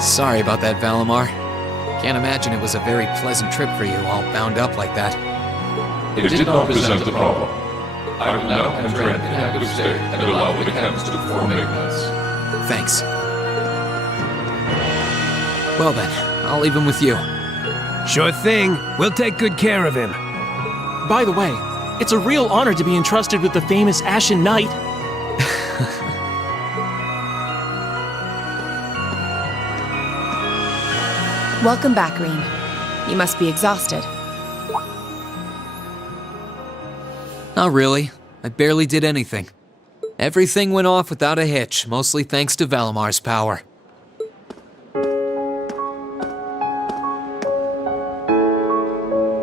Sorry about that, Valimar. Can't imagine it was a very pleasant trip for you, all bound up like that. It did not present a problem. I will now enter an inactive state and allow the chems to perform maintenance. Thanks. Well then, I'll leave him with you. Sure thing. We'll take good care of him. By the way, it's a real honor to be entrusted with the famous Ashen Knight. Welcome back, Rean. You must be exhausted. Not really. I barely did anything. Everything went off without a hitch, mostly thanks to Valimar's power.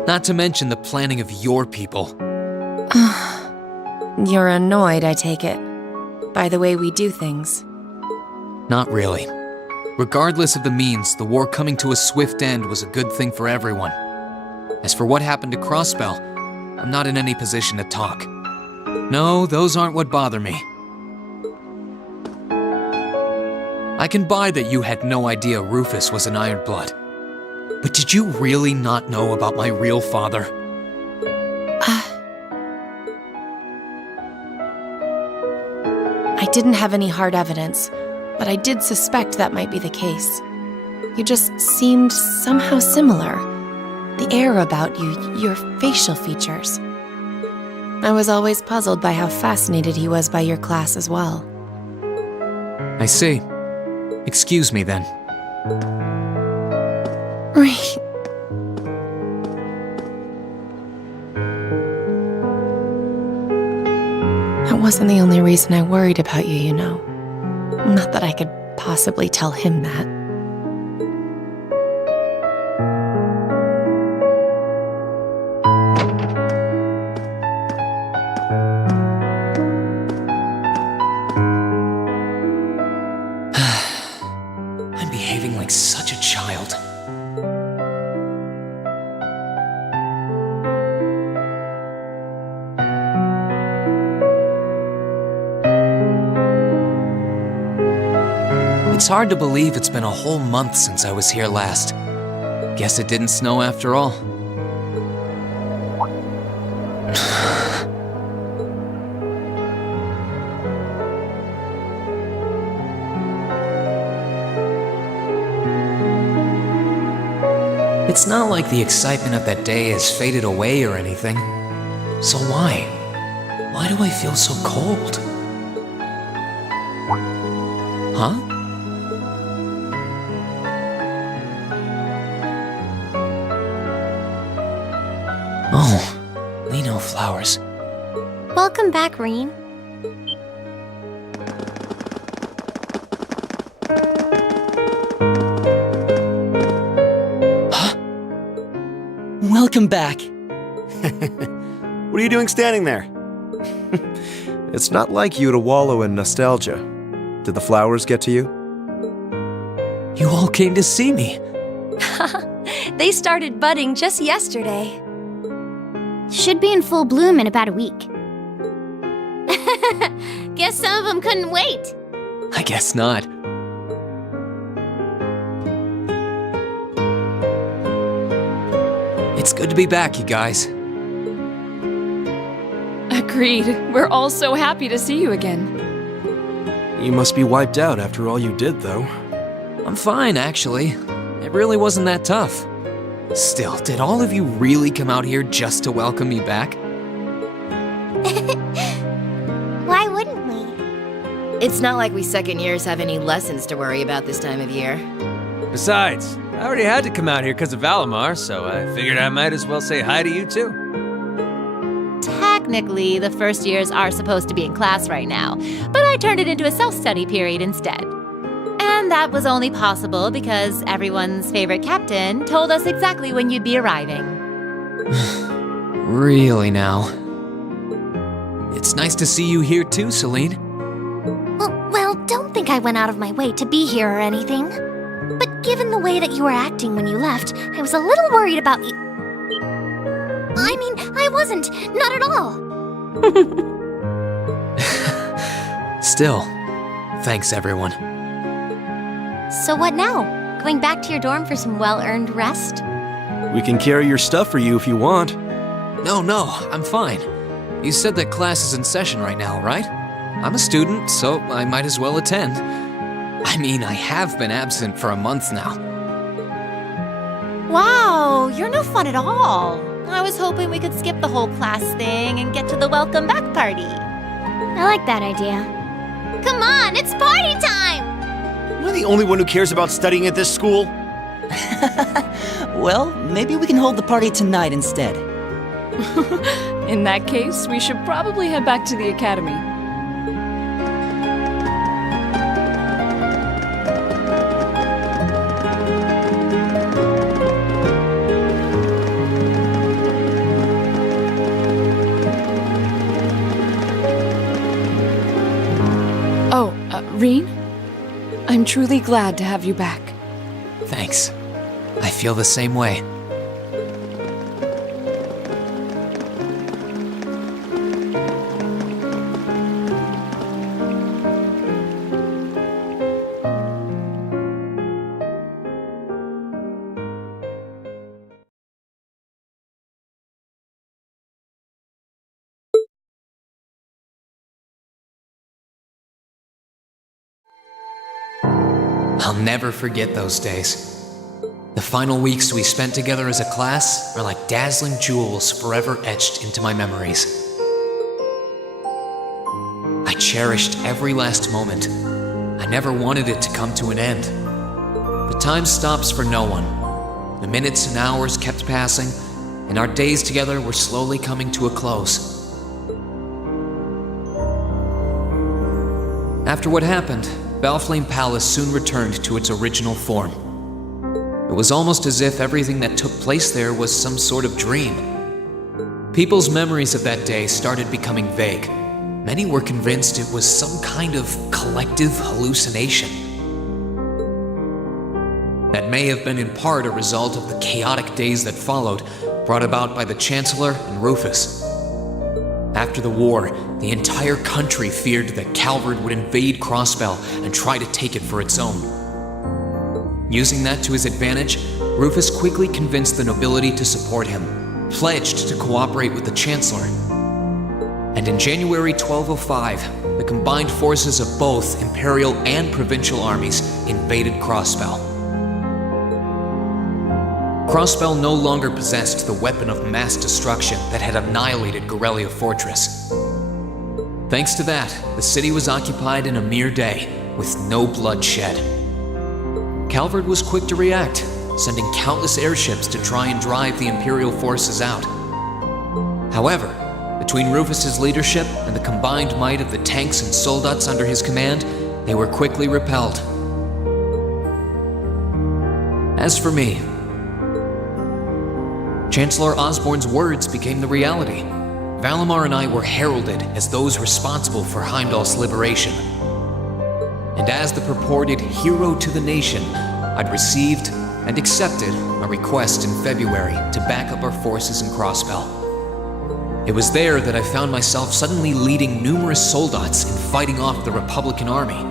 Not to mention the planning of your people. You're annoyed, I take it, by the way we do things. Not really. Regardless of the means, the war coming to a swift end was a good thing for everyone. As for what happened to Crossbell, I'm not in any position to talk. No, those aren't what bother me. I can buy that you had no idea Rufus was an Ironblood. But did you really not know about my real father? I didn't have any hard evidence, but I did suspect that might be the case. You just seemed somehow similar. The air about you, your facial features. I was always puzzled by how fascinated he was by your class as well. I see. Excuse me then. Right. That wasn't the only reason I worried about you, you know. Not that I could possibly tell him that. I'm behaving like such a child. It's hard to believe it's been a whole month since I was here last. Guess it didn't snow after all. It's not like the excitement of that day has faded away or anything. So why? Why do I feel so cold? Huh? Oh, Lino flowers. Welcome back, Rean. Welcome back. What are you doing standing there? It's not like you to wallow in nostalgia. Did the flowers get to you? You all came to see me. They started budding just yesterday. Should be in full bloom in about a week. Guess some of them couldn't wait. I guess not. It's good to be back, you guys. Agreed. We're all so happy to see you again. You must be wiped out after all you did, though. I'm fine, actually. It really wasn't that tough. Still, did all of you really come out here just to welcome me back? Why wouldn't we? It's not like we second years have any lessons to worry about this time of year. Besides, I already had to come out here because of Valimar, so I figured I might as well say hi to you too. Technically, the first years are supposed to be in class right now, but I turned it into a self-study period instead. And that was only possible because everyone's favorite captain told us exactly when you'd be arriving. Really now? It's nice to see you here too, Celine. Well, don't think I went out of my way to be here or anything. But given the way that you were acting when you left, I was a little worried about you. I mean, I wasn't. Not at all. Still, thanks everyone. So what now? Going back to your dorm for some well-earned rest? We can carry your stuff for you if you want. No, I'm fine. You said that class is in session right now, right? I'm a student, so I might as well attend. I mean, I have been absent for a month now. Wow, you're no fun at all. I was hoping we could skip the whole class thing and get to the welcome back party. I like that idea. Come on, it's party time! Am I the only one who cares about studying at this school? Well, maybe we can hold the party tonight instead. In that case, we should probably head back to the academy. Oh, Reen? I'm truly glad to have you back. Thanks. I feel the same way. I'll never forget those days. The final weeks we spent together as a class are like dazzling jewels forever etched into my memories. I cherished every last moment. I never wanted it to come to an end. But time stops for no one. The minutes and hours kept passing, and our days together were slowly coming to a close. After what happened, Balflame Palace soon returned to its original form. It was almost as if everything that took place there was some sort of dream. People's memories of that day started becoming vague. Many were convinced it was some kind of collective hallucination. That may have been in part a result of the chaotic days that followed, brought about by the Chancellor and Rufus. After the war, the entire country feared that Calvard would invade Crossbell and try to take it for its own. Using that to his advantage, Rufus quickly convinced the nobility to support him, pledged to cooperate with the Chancellor. And in January 1205, the combined forces of both Imperial and Provincial armies invaded Crossbell. Crossbell no longer possessed the weapon of mass destruction that had annihilated Gorelia Fortress. Thanks to that, the city was occupied in a mere day, with no blood shed. Calvard was quick to react, sending countless airships to try and drive the Imperial forces out. However, between Rufus's leadership and the combined might of the tanks and soldats under his command, they were quickly repelled. As for me, Chancellor Osborne's words became the reality. Valimar and I were heralded as those responsible for Heimdall's liberation. And as the purported hero to the nation, I'd received and accepted a request in February to back up our forces in Crossbell. It was there that I found myself suddenly leading numerous soldats in fighting off the Republican army.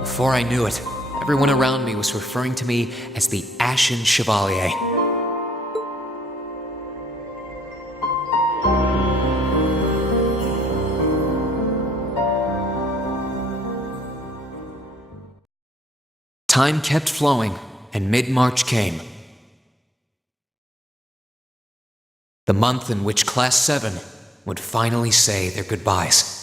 Before I knew it, everyone around me was referring to me as the Ashen Chevalier. Time kept flowing, and mid-March came. The month in which Class 7 would finally say their goodbyes.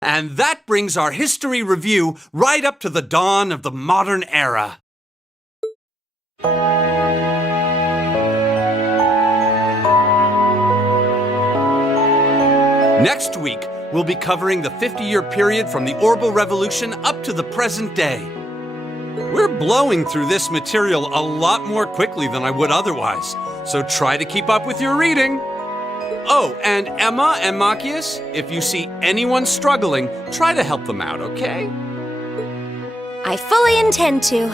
And that brings our history review right up to the dawn of the modern era. Next week, we'll be covering the 50-year period from the Orbital Revolution up to the present day. We're blowing through this material a lot more quickly than I would otherwise, so try to keep up with your reading. Oh, and Emma and Machias, if you see anyone struggling, try to help them out, okay? I fully intend to.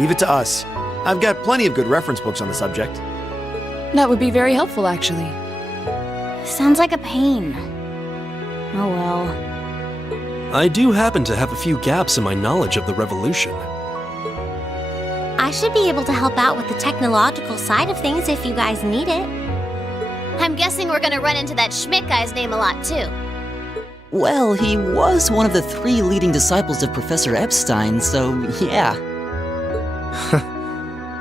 Leave it to us. I've got plenty of good reference books on the subject. That would be very helpful, actually. Sounds like a pain. Oh well. I do happen to have a few gaps in my knowledge of the revolution. I should be able to help out with the technological side of things if you guys need it. I'm guessing we're gonna run into that Schmidt guy's name a lot too. Well, he was one of the 3 leading disciples of Professor Epstein, so yeah.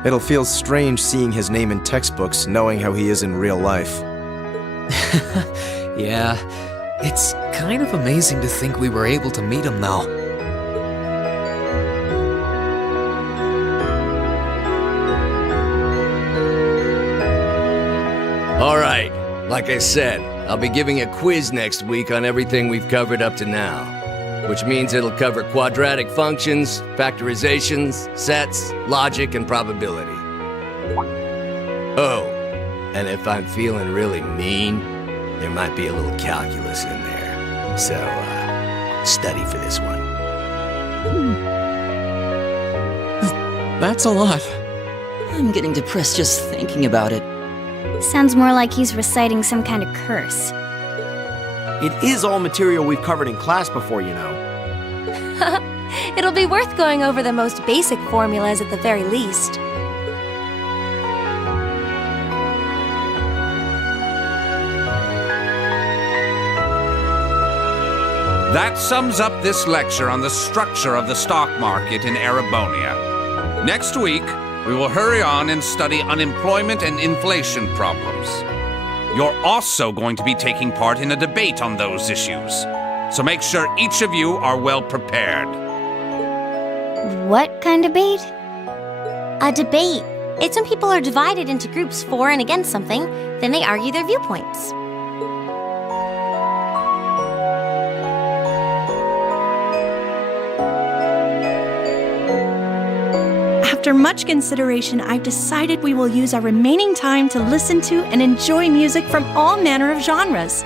It'll feel strange seeing his name in textbooks, knowing how he is in real life. Yeah, it's kind of amazing to think we were able to meet him, though. All right, like I said, I'll be giving a quiz next week on everything we've covered up to now, which means it'll cover quadratic functions, factorizations, sets, logic, and probability. Oh, and if I'm feeling really mean, there might be a little calculus in there. So, study for this one. That's a lot. I'm getting depressed just thinking about it. Sounds more like he's reciting some kind of curse. It is all material we've covered in class before, you know. It'll be worth going over the most basic formulas at the very least. That sums up this lecture on the structure of the stock market in Erebonia. Next week, we will hurry on and study unemployment and inflation problems. You're also going to be taking part in a debate on those issues, so make sure each of you are well prepared. What kind of debate? A debate. It's when people are divided into groups for and against something, then they argue their viewpoints. After much consideration, I've decided we will use our remaining time to listen to and enjoy music from all manner of genres.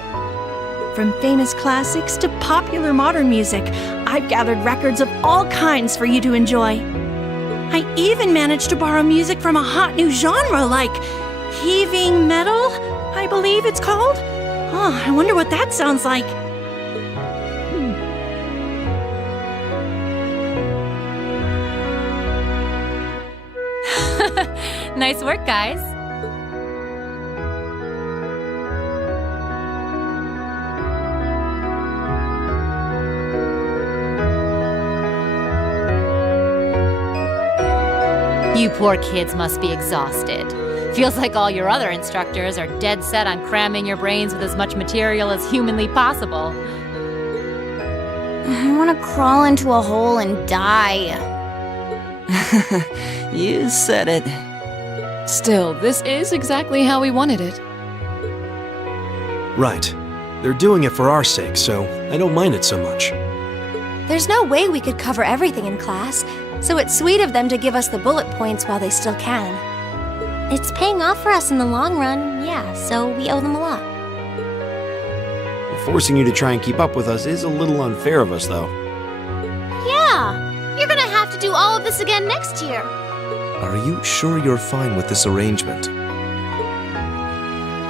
From famous classics to popular modern music, I've gathered records of all kinds for you to enjoy. I even managed to borrow music from a hot new genre like heaving metal, I believe it's called. Oh, I wonder what that sounds like. Nice work, guys. You poor kids must be exhausted. Feels like all your other instructors are dead set on cramming your brains with as much material as humanly possible. I want to crawl into a hole and die. You said it. Still, this is exactly how we wanted it. Right. They're doing it for our sake, so I don't mind it so much. There's no way we could cover everything in class, so it's sweet of them to give us the bullet points while they still can. It's paying off for us in the long run, yeah, so we owe them a lot. Forcing you to try and keep up with us is a little unfair of us, though. Yeah, you're gonna have to do all of this again next year. Are you sure you're fine with this arrangement?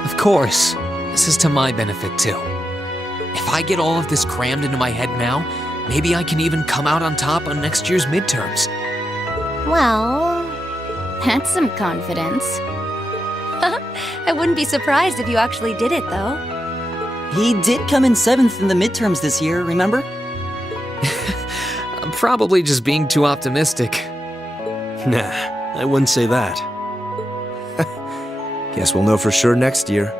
Of course. This is to my benefit, too. If I get all of this crammed into my head now, maybe I can even come out on top on next year's midterms. Well, that's some confidence. I wouldn't be surprised if you actually did it, though. He did come in 7th in the midterms this year, remember? I'm probably just being too optimistic. Nah, I wouldn't say that. Guess we'll know for sure next year.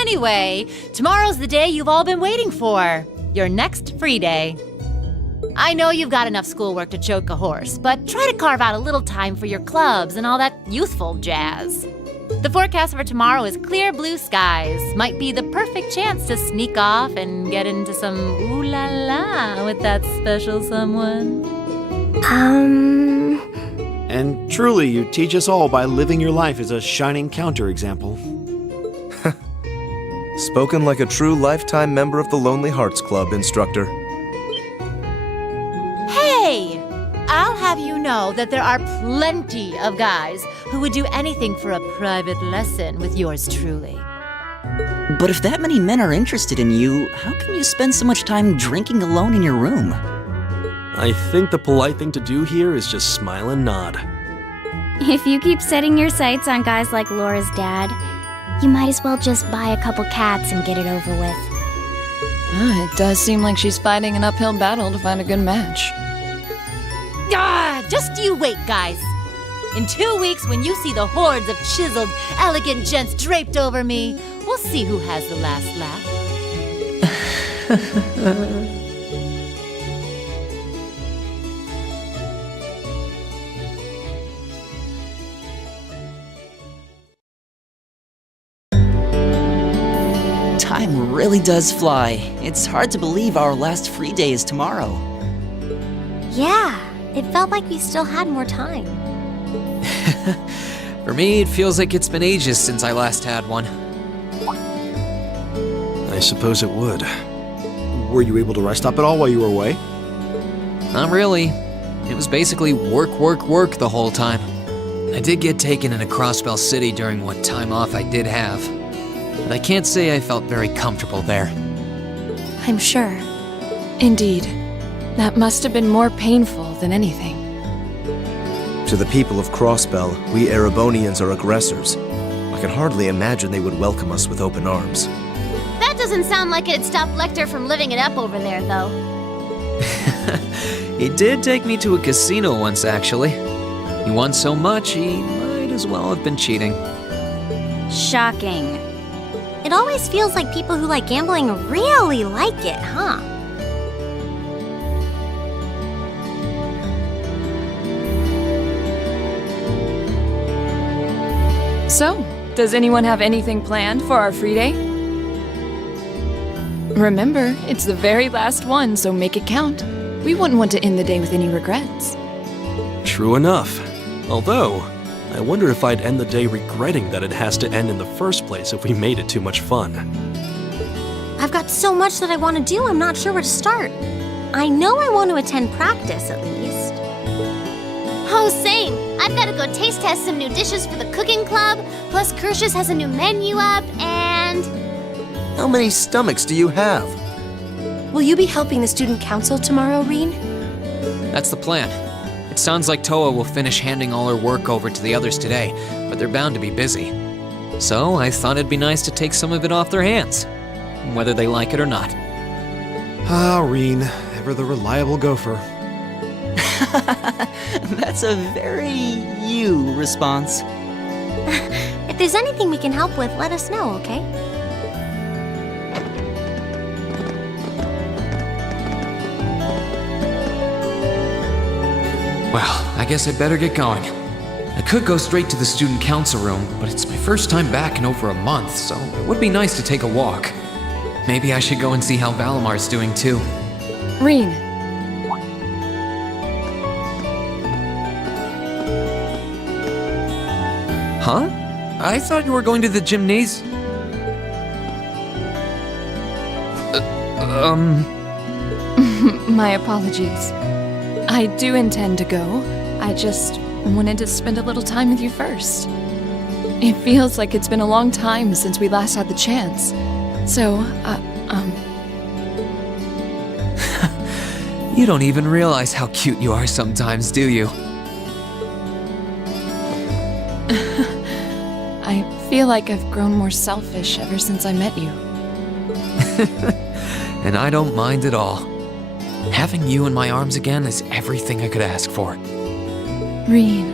Anyway, tomorrow's the day you've all been waiting for. Your next free day. I know you've got enough schoolwork to choke a horse, but try to carve out a little time for your clubs and all that youthful jazz. The forecast for tomorrow is clear blue skies. Might be the perfect chance to sneak off and get into some ooh la la with that special someone. And truly, you teach us all by living your life as a shining counterexample. Spoken like a true lifetime member of the Lonely Hearts Club, instructor. Hey! I'll have you know that there are plenty of guys who would do anything for a private lesson with yours truly. But if that many men are interested in you, how come you spend so much time drinking alone in your room? I think the polite thing to do here is just smile and nod. If you keep setting your sights on guys like Laura's dad, you might as well just buy a couple cats and get it over with. It does seem like she's fighting an uphill battle to find a good match. Just you wait, guys. In 2 weeks, when you see the hordes of chiseled, elegant gents draped over me, we'll see who has the last laugh. Time really does fly. It's hard to believe our last free day is tomorrow. Yeah, it felt like we still had more time. For me, it feels like it's been ages since I last had one. I suppose it would. Were you able to rest up at all while you were away? Not really. It was basically work, work, work the whole time. I did get taken into Crossbell City during what time off I did have, but I can't say I felt very comfortable there. I'm sure. Indeed. That must have been more painful than anything. To the people of Crossbell, we Erebonians are aggressors. I can hardly imagine they would welcome us with open arms. That doesn't sound like it'd stop Lecter from living it up over there, though. He did take me to a casino once, actually. He won so much, he might as well have been cheating. Shocking. It always feels like people who like gambling really like it, huh? So, does anyone have anything planned for our free day? Remember, it's the very last one, so make it count. We wouldn't want to end the day with any regrets. True enough. Although, I wonder if I'd end the day regretting that it has to end in the first place if we made it too much fun. I've got so much that I want to do, I'm not sure where to start. I know I want to attend practice, at least. Oh, same! I've got to go taste test some new dishes for the cooking club, plus Kirsch's has a new menu up, and... How many stomachs do you have? Will you be helping the student council tomorrow, Reen? That's the plan. It sounds like Toa will finish handing all her work over to the others today, but they're bound to be busy. So I thought it'd be nice to take some of it off their hands, whether they like it or not. Ah, Reen, ever the reliable gopher. That's a very you response. If there's anything we can help with, let us know, okay? Well, I guess I'd better get going. I could go straight to the student council room, but it's my first time back in over a month, so it would be nice to take a walk. Maybe I should go and see how Valamar's doing too. Reen. Huh? I thought you were going to the gymnasium. My apologies. I do intend to go. I just wanted to spend a little time with you first. It feels like it's been a long time since we last had the chance. So, You don't even realize how cute you are sometimes, do you? I feel like I've grown more selfish ever since I met you. And I don't mind at all. Having you in my arms again is everything I could ask for. Reen.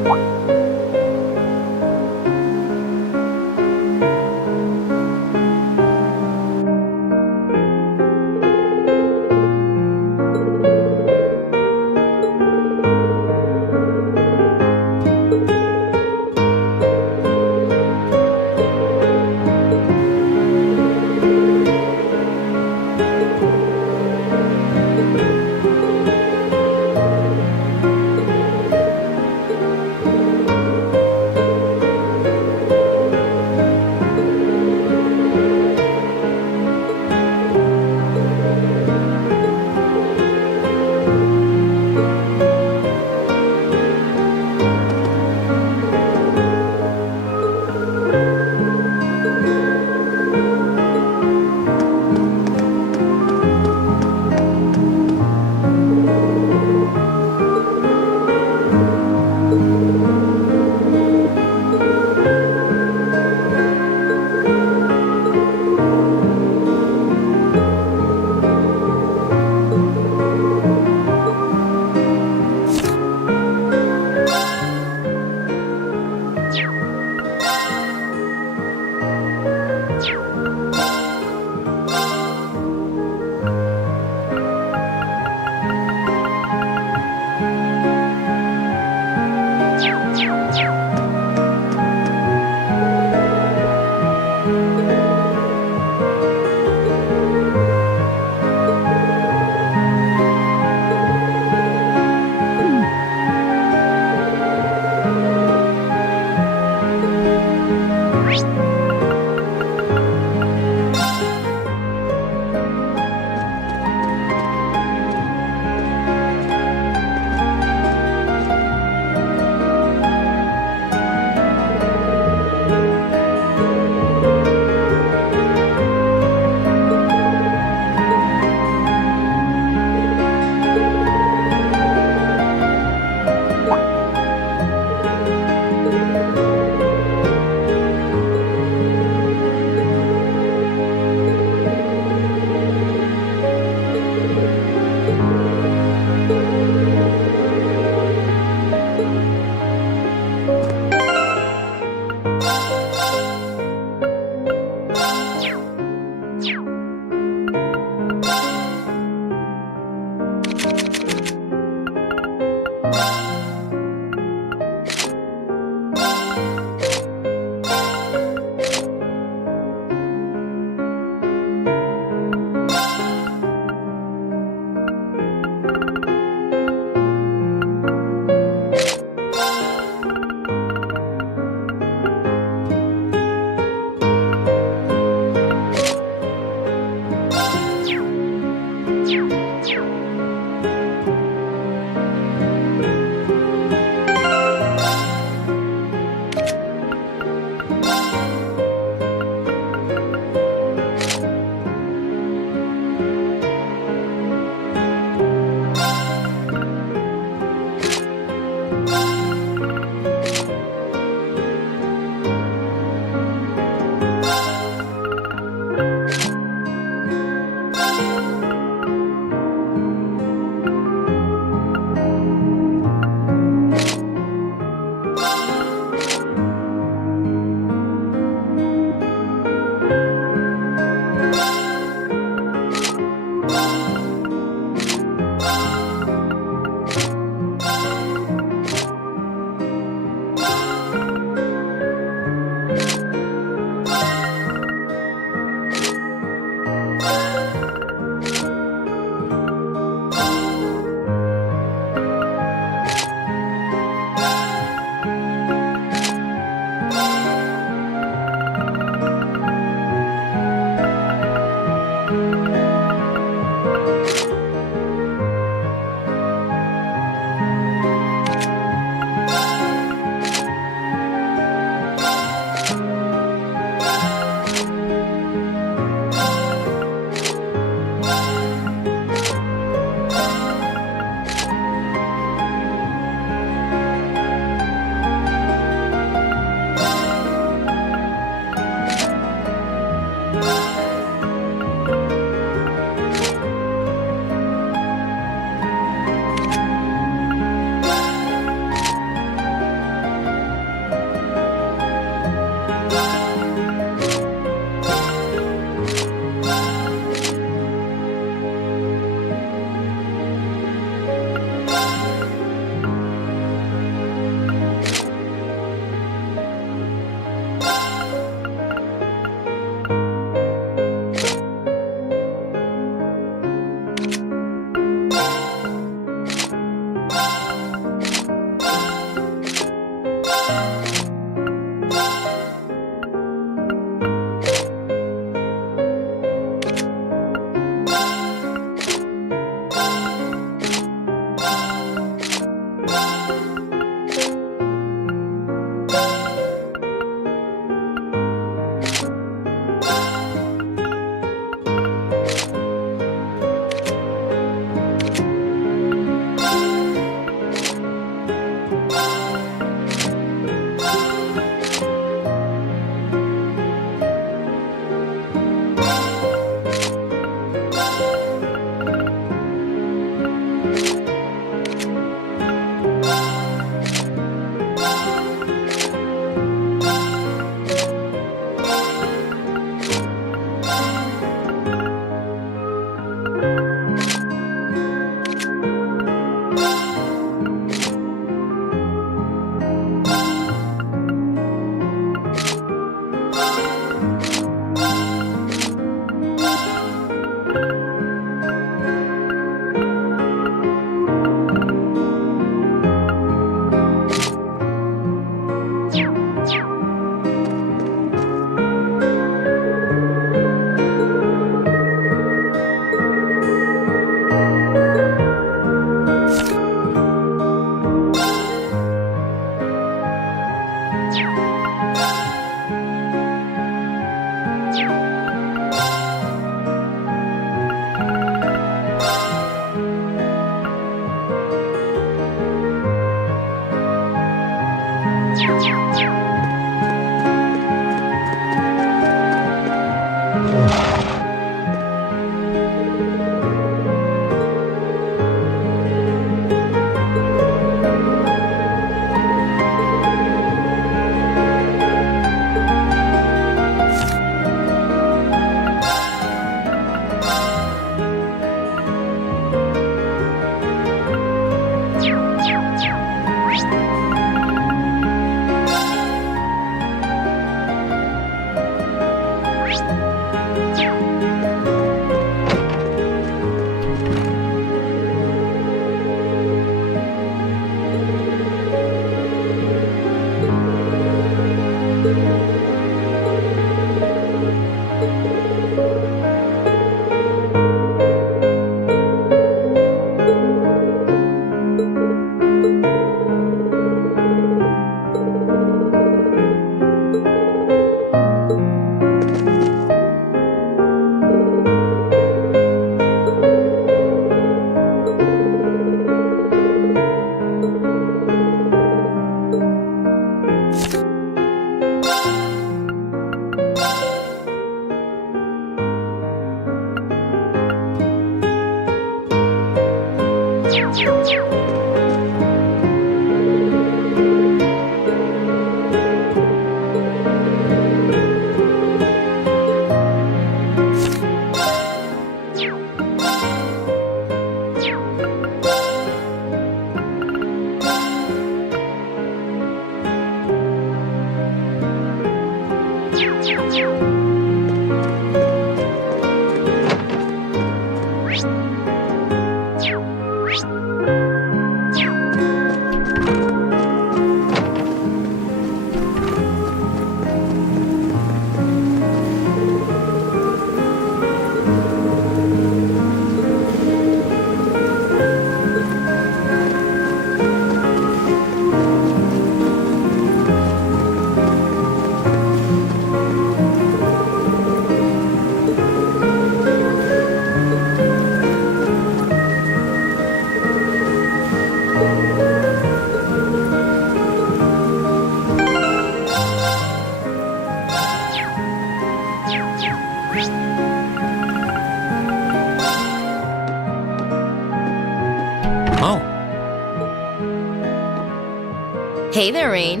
Hey there, Rain.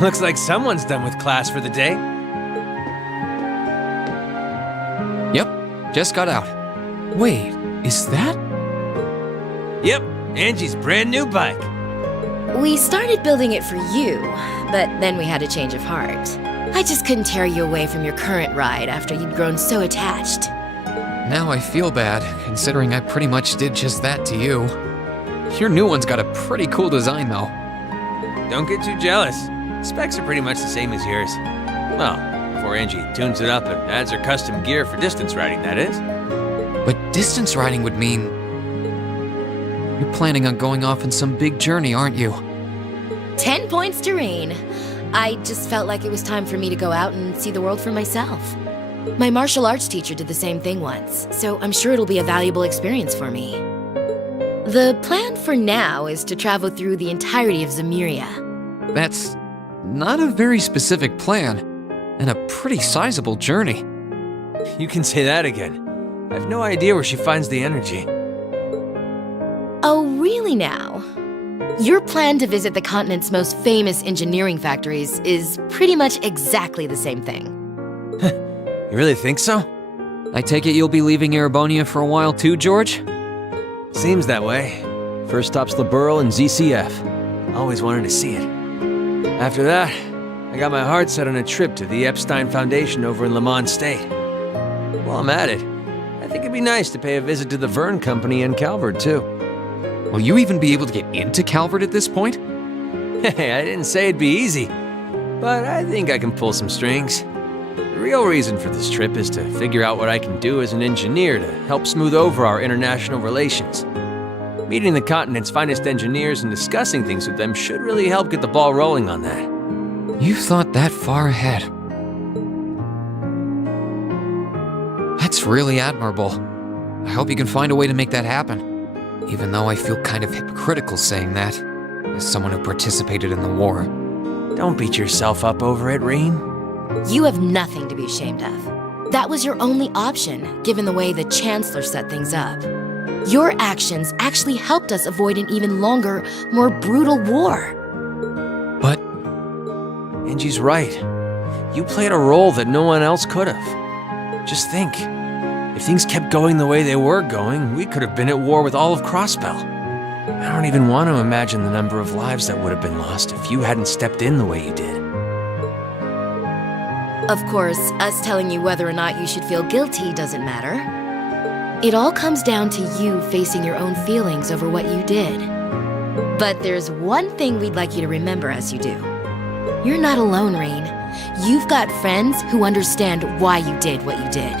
Looks like someone's done with class for the day. Yep, just got out. Wait, is that? Yep, Angie's brand new bike. We started building it for you, but then we had a change of heart. I just couldn't tear you away from your current ride after you'd grown so attached. Now I feel bad, considering I pretty much did just that to you. Your new one's got a pretty cool design, though. Don't get too jealous. Specs are pretty much the same as yours. Well, before Angie tunes it up and adds her custom gear for distance riding, that is. But distance riding would mean... You're planning on going off on some big journey, aren't you? 10 points to Rain. I just felt like it was time for me to go out and see the world for myself. My martial arts teacher did the same thing once, so I'm sure it'll be a valuable experience for me. The plan for now is to travel through the entirety of Zemuria. That's not a very specific plan, and a pretty sizable journey. You can say that again. I have no idea where she finds the energy. Oh, really now? Your plan to visit the continent's most famous engineering factories is pretty much exactly the same thing. You really think so? I take it you'll be leaving Erebonia for a while too, George? Seems that way. First stop's the Burl and ZCF. Always wanted to see it. After that, I got my heart set on a trip to the Epstein Foundation over in Lamont State. While I'm at it, I think it'd be nice to pay a visit to the Verne Company in Calvert, too. Will you even be able to get into Calvert at this point? Hey, I didn't say it'd be easy, but I think I can pull some strings. The real reason for this trip is to figure out what I can do as an engineer to help smooth over our international relations. Meeting the continent's finest engineers and discussing things with them should really help get the ball rolling on that. You've thought that far ahead. That's really admirable. I hope you can find a way to make that happen. Even though I feel kind of hypocritical saying that, as someone who participated in the war. Don't beat yourself up over it, Rean. You have nothing to be ashamed of. That was your only option, given the way the Chancellor set things up. Your actions actually helped us avoid an even longer, more brutal war. But... Angie's right. You played a role that no one else could have. Just think. If things kept going the way they were going, we could have been at war with all of Crosspell. I don't even want to imagine the number of lives that would have been lost if you hadn't stepped in the way you did. Of course, us telling you whether or not you should feel guilty doesn't matter. It all comes down to you facing your own feelings over what you did. But there's one thing we'd like you to remember as you do. You're not alone, Rain. You've got friends who understand why you did what you did.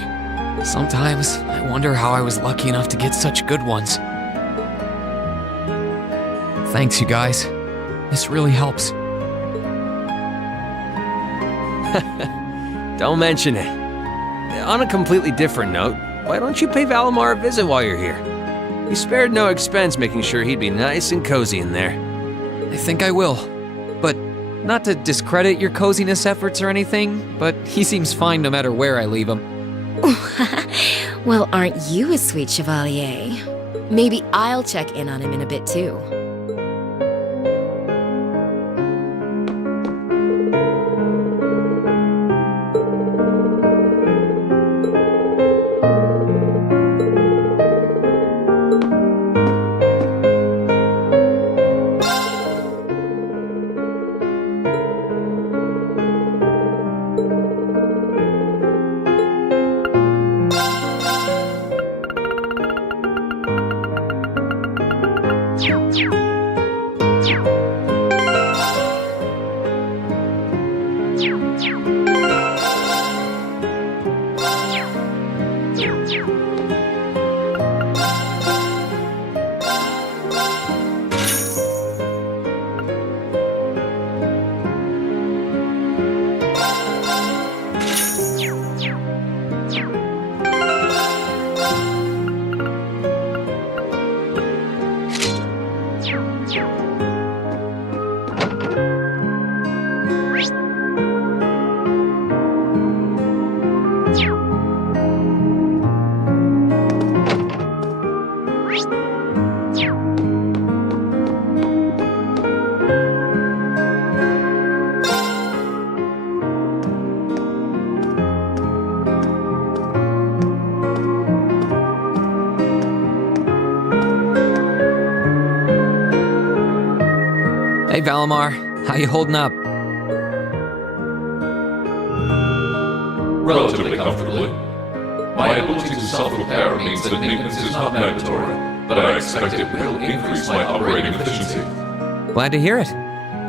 Sometimes I wonder how I was lucky enough to get such good ones. Thanks, you guys. This really helps. Don't mention it. On a completely different note, why don't you pay Valimar a visit while you're here? You spared no expense making sure he'd be nice and cozy in there. I think I will. But not to discredit your coziness efforts or anything, but he seems fine no matter where I leave him. Well, aren't you a sweet chevalier? Maybe I'll check in on him in a bit too. Hey, Valimar. How you holding up? Relatively comfortably. My ability to self-repair means that maintenance is not mandatory, but I expect it will increase my operating efficiency. Glad to hear it.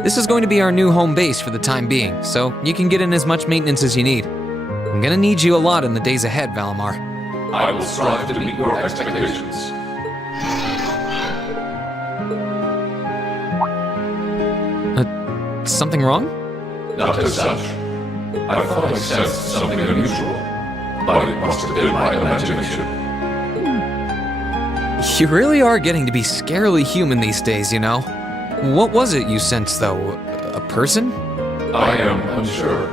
This is going to be our new home base for the time being, so you can get in as much maintenance as you need. I'm gonna need you a lot in the days ahead, Valimar. I will strive to meet your expectations. Something wrong? Not as such. I thought I sensed something unusual, but it must have been my imagination. You really are getting to be scarily human these days, you know? What was it you sensed, though? A person? I am unsure.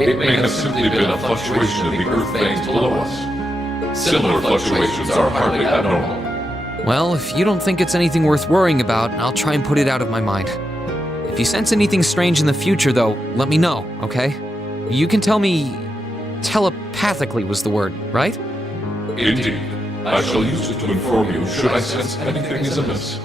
It may have simply been a fluctuation of the earth veins below us. Similar fluctuations are hardly abnormal. Well, if you don't think it's anything worth worrying about, I'll try and put it out of my mind. If you sense anything strange in the future, though, let me know, okay? You can tell me... telepathically was the word, right? Indeed. I shall use it to inform you should I sense anything is amiss.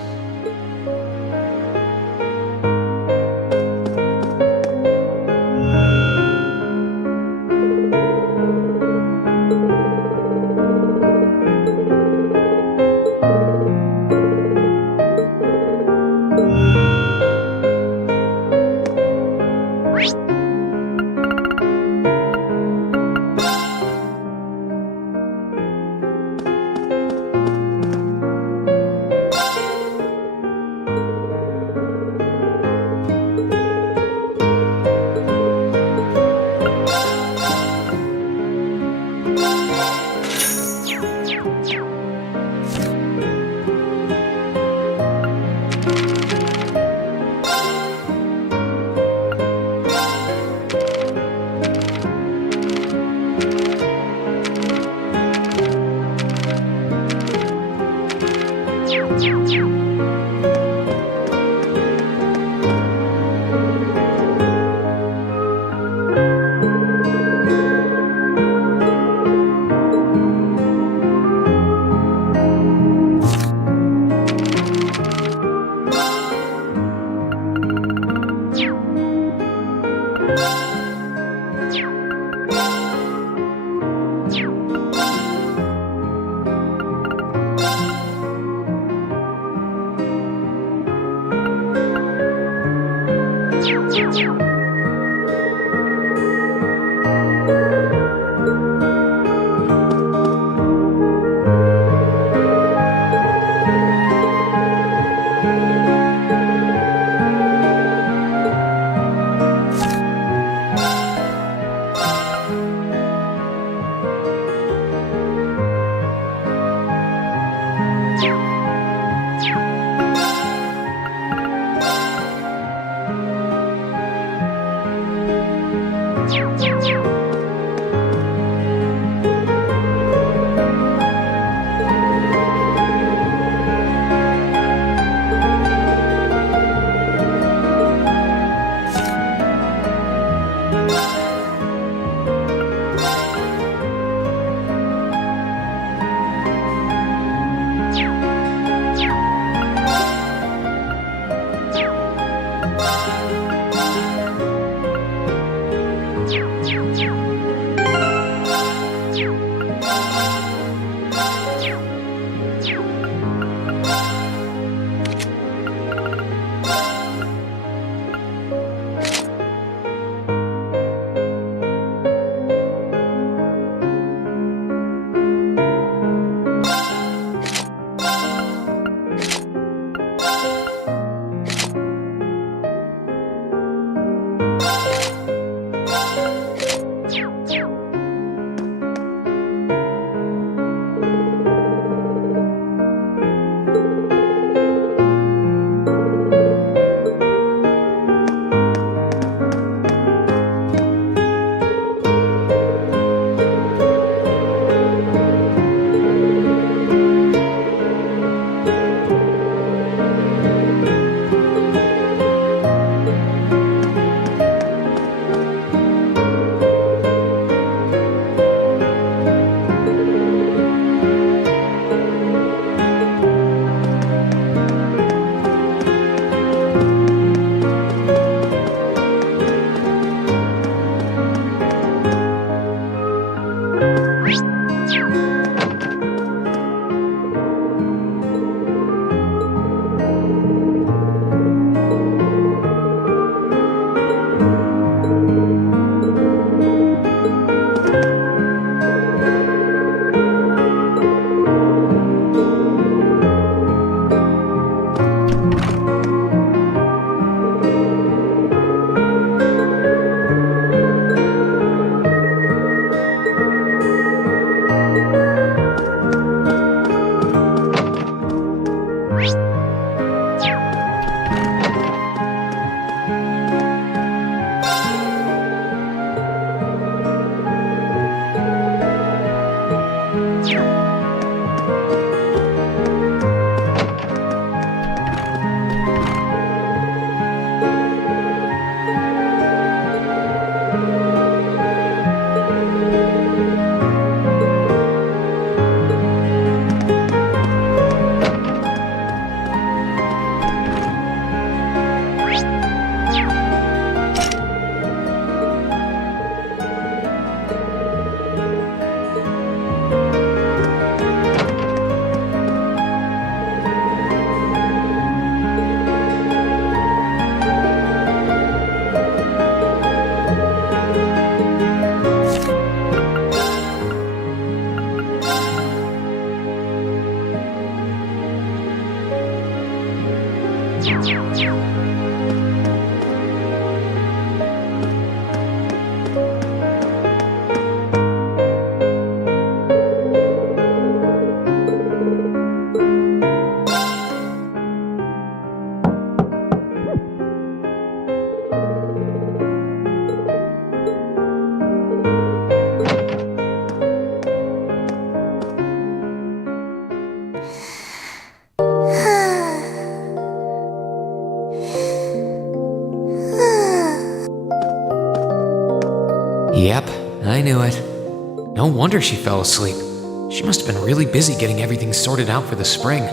Yep, I knew it. No wonder she fell asleep. She must have been really busy getting everything sorted out for the spring.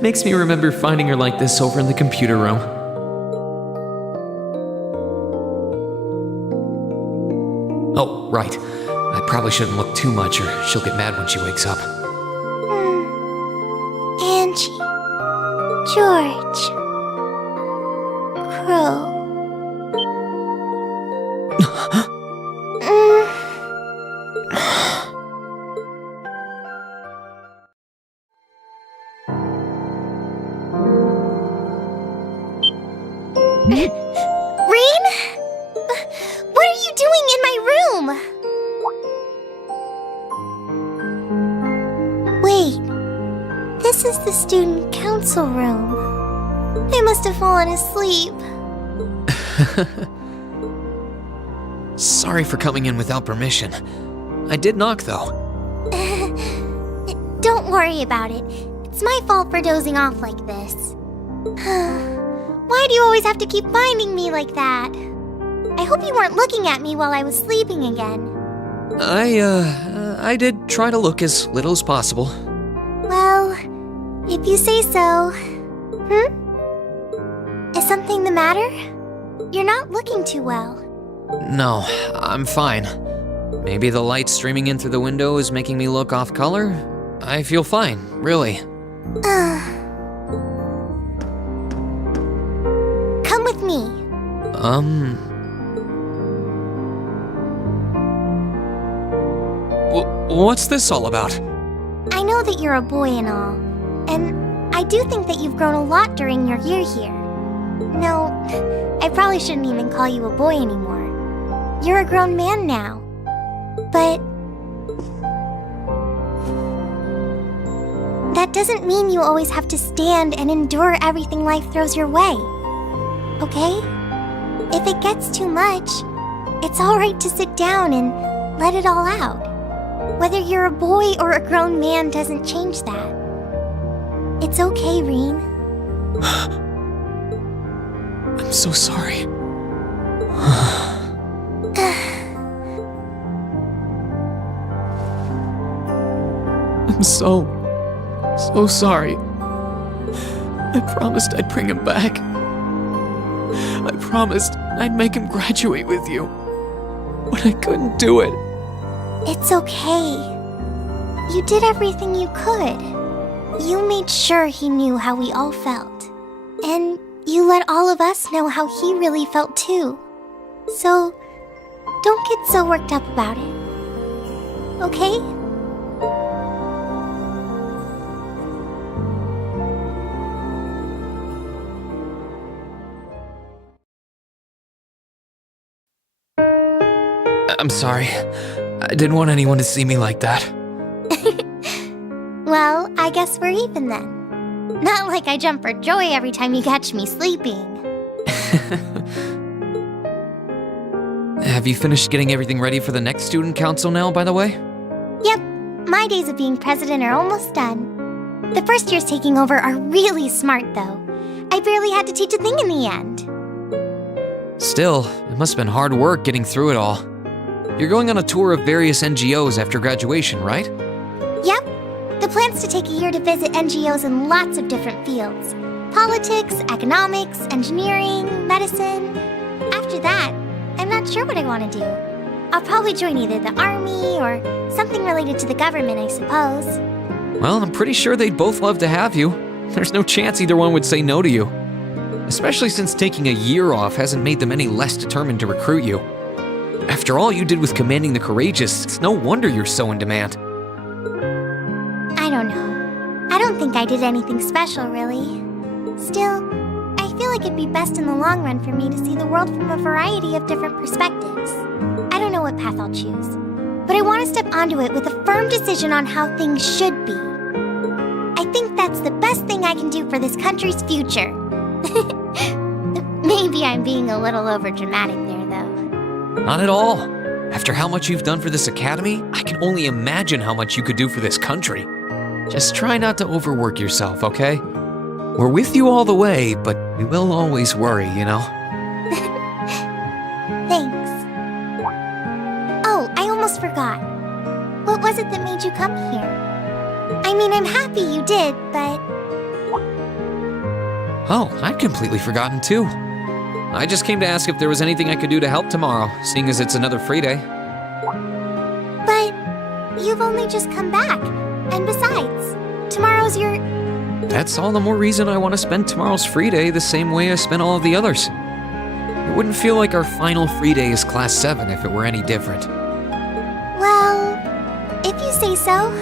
Makes me remember finding her like this over in the computer room. Oh, right. I probably shouldn't look too much or she'll get mad when she wakes up. Angie. George. Crow. Rain? What are you doing in my room? Wait, this is the student council room. I must have fallen asleep. Sorry for coming in without permission. I did knock, though. Don't worry about it. It's my fault for dozing off like this. Why do you always have to keep finding me like that? I hope you weren't looking at me while I was sleeping again. I did try to look as little as possible. Well, if you say so. Is something the matter? You're not looking too well. No, I'm fine. Maybe the light streaming in through the window is making me look off color? I feel fine, really. Come with me. What's this all about? I know that you're a boy and all, and I do think that you've grown a lot during your year here. No, I probably shouldn't even call you a boy anymore. You're a grown man now. But that doesn't mean you always have to stand and endure everything life throws your way. Okay? If it gets too much, it's alright to sit down and let it all out. Whether you're a boy or a grown man doesn't change that. It's okay, Reen. I'm so sorry. I'm so sorry. I promised I'd bring him back. I promised I'd make him graduate with you. But I couldn't do it. It's okay. You did everything you could. You made sure he knew how we all felt. And you let all of us know how he really felt too. So, don't get so worked up about it. Okay? I'm sorry. I didn't want anyone to see me like that. Well, I guess we're even then. Not like I jump for joy every time you catch me sleeping. Have you finished getting everything ready for the next student council now, by the way? Yep, my days of being president are almost done. The first years taking over are really smart, though. I barely had to teach a thing in the end. Still, it must have been hard work getting through it all. You're going on a tour of various NGOs after graduation, right? Yep. The plan's to take a year to visit NGOs in lots of different fields. Politics, economics, engineering, medicine. After that, I'm not sure what I want to do. I'll probably join either the army or something related to the government, I suppose. Well, I'm pretty sure they'd both love to have you. There's no chance either one would say no to you. Especially since taking a year off hasn't made them any less determined to recruit you. After all you did with commanding the courageous, it's no wonder you're so in demand. I don't know. I don't think I did anything special, really. Still, I feel like it'd be best in the long run for me to see the world from a variety of different perspectives. I don't know what path I'll choose, but I want to step onto it with a firm decision on how things should be. I think that's the best thing I can do for this country's future. Maybe I'm being a little overdramatic there, though. Not at all. After how much you've done for this academy, I can only imagine how much you could do for this country. Just try not to overwork yourself, okay? We're with you all the way, but we will always worry, you know? Thanks. Oh, I almost forgot. What was it that made you come here? I mean, I'm happy you did, but... Oh, I'd completely forgotten too. I just came to ask if there was anything I could do to help tomorrow, seeing as it's another free day. But you've only just come back. And besides, tomorrow's your... That's all the more reason I want to spend tomorrow's free day the same way I spent all of the others. It wouldn't feel like our final free day is Class 7 if it were any different. Well, if you say so.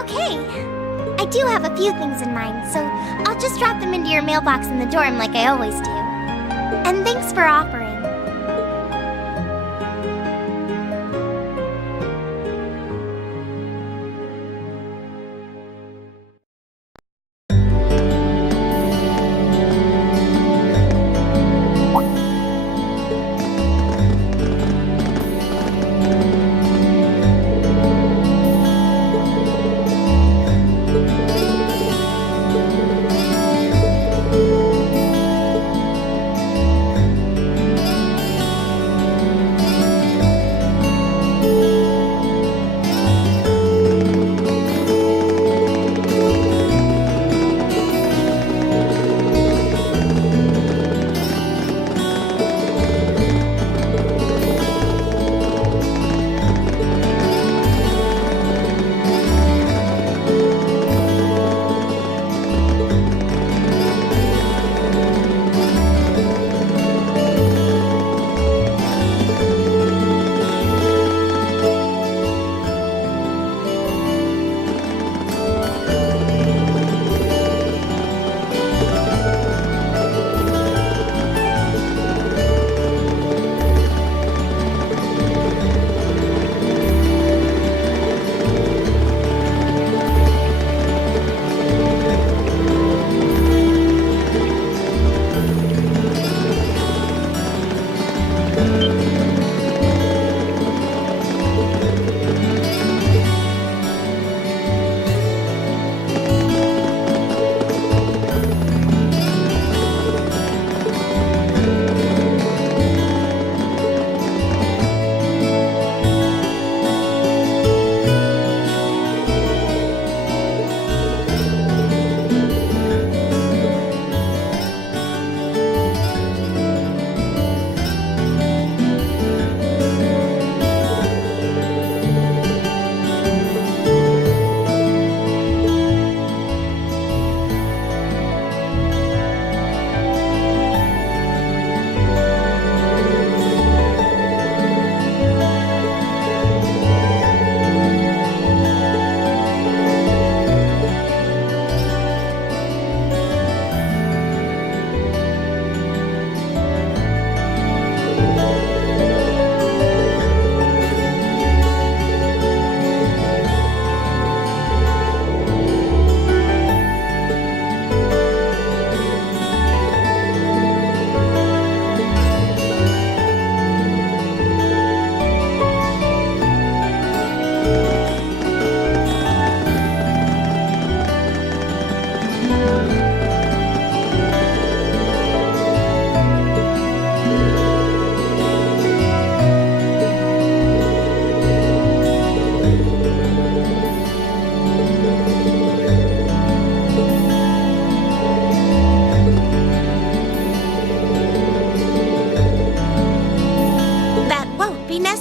Okay. I do have a few things in mind, so I'll just drop them into your mailbox in the dorm like I always do. And thanks for offering.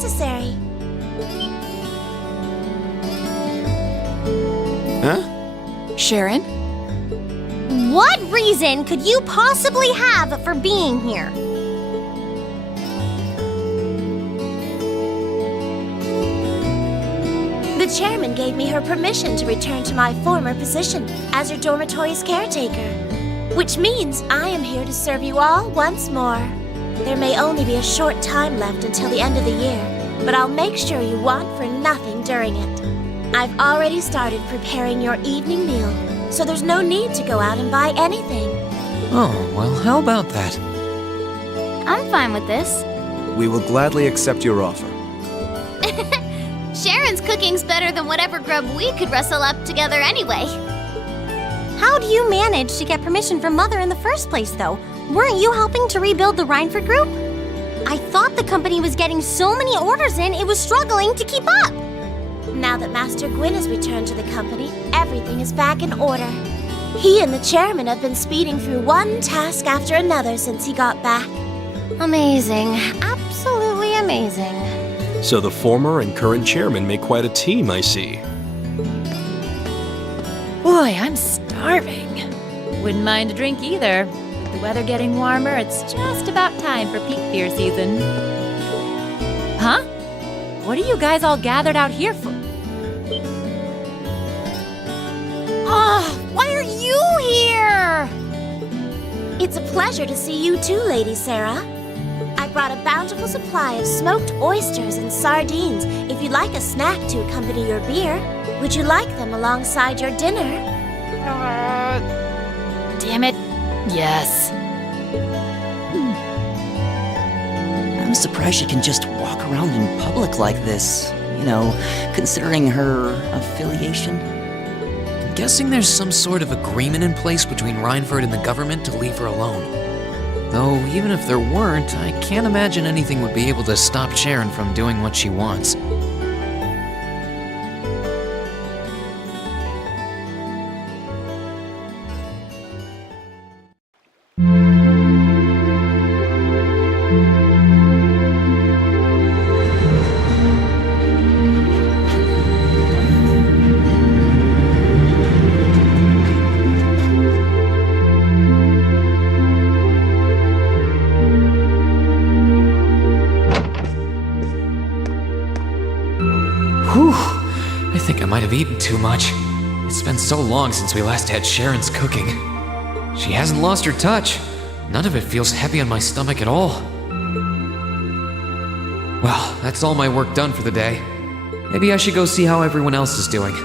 necessary. Huh? Sharon? What reason could you possibly have for being here? The chairman gave me her permission to return to my former position as your dormitory's caretaker, which means I am here to serve you all once more. There may only be a short time left until the end of the year, but I'll make sure you want for nothing during it. I've already started preparing your evening meal, so there's no need to go out and buy anything. Oh, well, how about that? I'm fine with this. We will gladly accept your offer. Sharon's cooking's better than whatever grub we could rustle up together anyway. How do you manage to get permission from Mother in the first place, though? Weren't you helping to rebuild the Reinford group? I thought the company was getting so many orders in, it was struggling to keep up. Now that Master Gwyn has returned to the company, everything is back in order. He and the chairman have been speeding through one task after another since he got back. Amazing. Absolutely amazing. So the former and current chairman make quite a team, I see. Boy, I'm starving. Wouldn't mind a drink either. With the weather getting warmer, it's just about time for peak beer season. Huh? What are you guys all gathered out here for? Oh, why are you here? It's a pleasure to see you too, Lady Sarah. I brought a bountiful supply of smoked oysters and sardines if you'd like a snack to accompany your beer. Would you like them alongside your dinner? Damn it. Yes. I'm surprised she can just walk around in public like this. You know, considering her affiliation. I'm guessing there's some sort of agreement in place between Reinford and the government to leave her alone. Though, even if there weren't, I can't imagine anything would be able to stop Sharon from doing what she wants. I think I might have eaten too much. It's been so long since we last had Sharon's cooking. She hasn't lost her touch. None of it feels heavy on my stomach at all. Well, that's all my work done for the day. Maybe I should go see how everyone else is doing.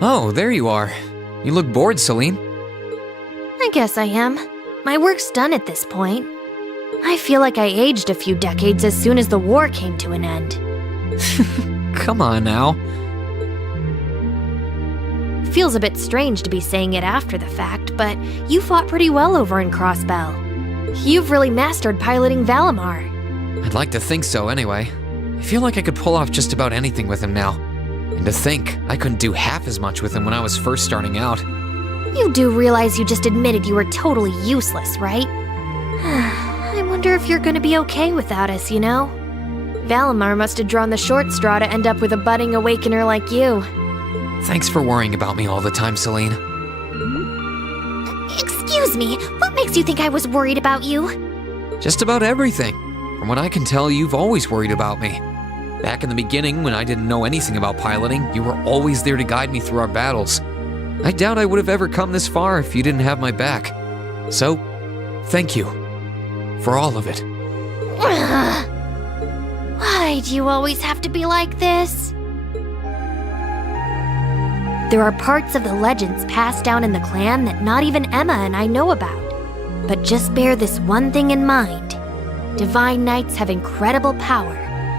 Oh, there you are. You look bored, Celine. I guess I am. My work's done at this point. I feel like I aged a few decades as soon as the war came to an end. Come on now. Feels a bit strange to be saying it after the fact, but you fought pretty well over in Crossbell. You've really mastered piloting Valimar. I'd like to think so anyway. I feel like I could pull off just about anything with him now. And to think, I couldn't do half as much with him when I was first starting out. You do realize you just admitted you were totally useless, right? I wonder if you're gonna be okay without us, you know? Valimar must have drawn the short straw to end up with a budding awakener like you. Thanks for worrying about me all the time, Celine. Excuse me, what makes you think I was worried about you? Just about everything. From what I can tell, you've always worried about me. Back in the beginning, when I didn't know anything about piloting, you were always there to guide me through our battles. I doubt I would have ever come this far if you didn't have my back. So, Thank you. For all of it. Why do you always have to be like this? There are parts of the legends passed down in the clan that not even Emma and I know about. But just bear this one thing in mind. Divine Knights have incredible power,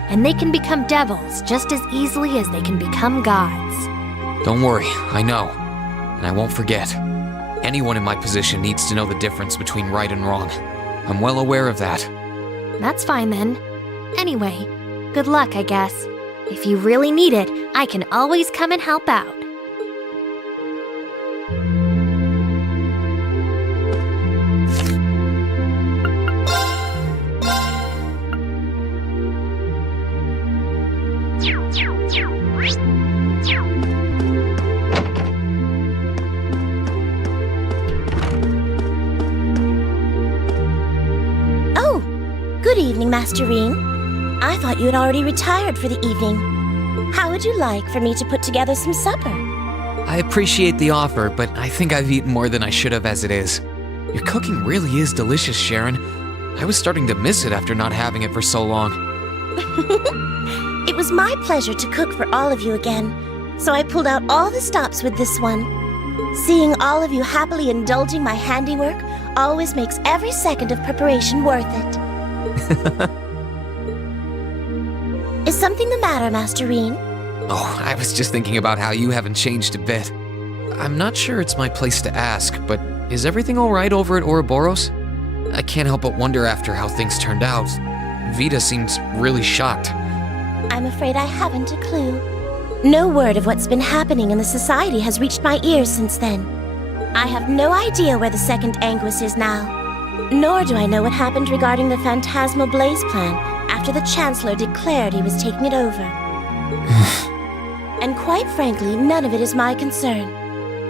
and they can become devils just as easily as they can become gods. Don't worry, I know. And I won't forget. Anyone in my position needs to know the difference between right and wrong. I'm well aware of that. That's fine then. Anyway, good luck, I guess. If you really need it, I can always come and help out. Oh, good evening, Masterine. I thought you had already retired for the evening. How would you like for me to put together some supper? I appreciate the offer, but I think I've eaten more than I should have as it is. Your cooking really is delicious, Sharon. I was starting to miss it after not having it for so long. It was my pleasure to cook for all of you again, so I pulled out all the stops with this one. Seeing all of you happily indulging my handiwork always makes every second of preparation worth it. Is something the matter, Masterine? Oh, I was just thinking about how you haven't changed a bit. I'm not sure it's my place to ask, but is everything alright over at Ouroboros? I can't help but wonder after how things turned out. Vita seems really shocked. I'm afraid I haven't a clue. No word of what's been happening in the society has reached my ears since then. I have no idea where the second Anguis is now. Nor do I know what happened regarding the Phantasmal Blaze plan after the Chancellor declared he was taking it over. And quite frankly, none of it is my concern.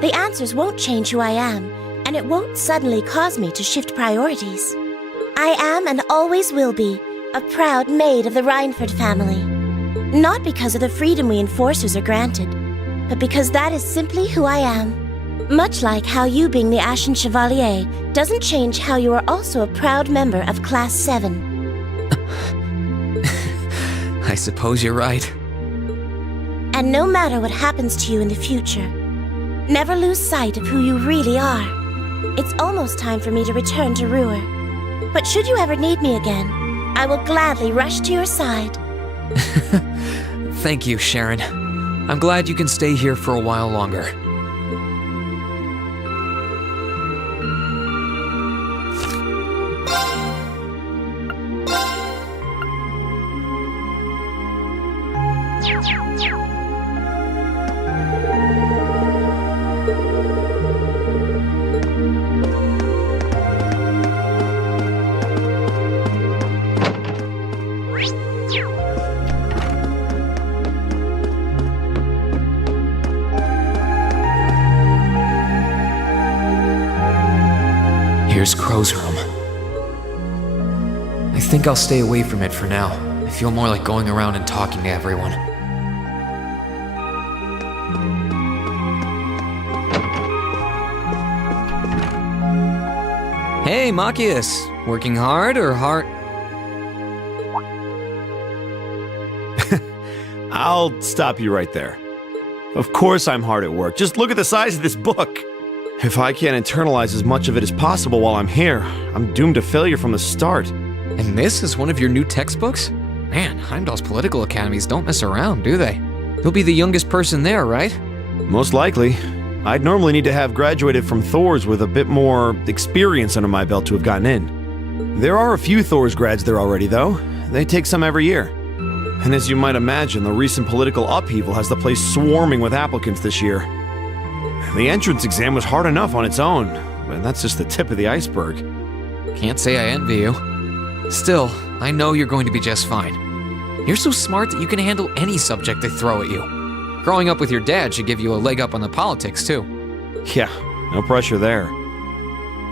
The answers won't change who I am, and it won't suddenly cause me to shift priorities. I am and always will be a proud maid of the Reinford family. Not because of the freedom we enforcers are granted, but because that is simply who I am. Much like how you being the Ashen Chevalier doesn't change how you are also a proud member of Class 7. I suppose you're right. And no matter what happens to you in the future, never lose sight of who you really are. It's almost time for me to return to Ruhr. But should you ever need me again, I will gladly rush to your side. Thank you, Sharon. I'm glad you can stay here for a while longer. Here's Crow's room. I think I'll stay away from it for now. I feel more like going around and talking to everyone. Hey, Machias! Working hard or hard? I'll stop you right there. Of course I'm hard at work. Just look at the size of this book. If I can't internalize as much of it as possible while I'm here, I'm doomed to failure from the start. And this is one of your new textbooks? Man, Heimdall's political academies don't mess around, do they? You'll be the youngest person there, right? Most likely. I'd normally need to have graduated from Thor's with a bit more experience under my belt to have gotten in. There are a few Thor's grads there already, though. They take some every year. And as you might imagine, the recent political upheaval has the place swarming with applicants this year. The entrance exam was hard enough on its own, but that's just the tip of the iceberg. Can't say I envy you. Still, I know you're going to be just fine. You're so smart that you can handle any subject they throw at you. Growing up with your dad should give you a leg up on the politics, too. Yeah, no pressure there.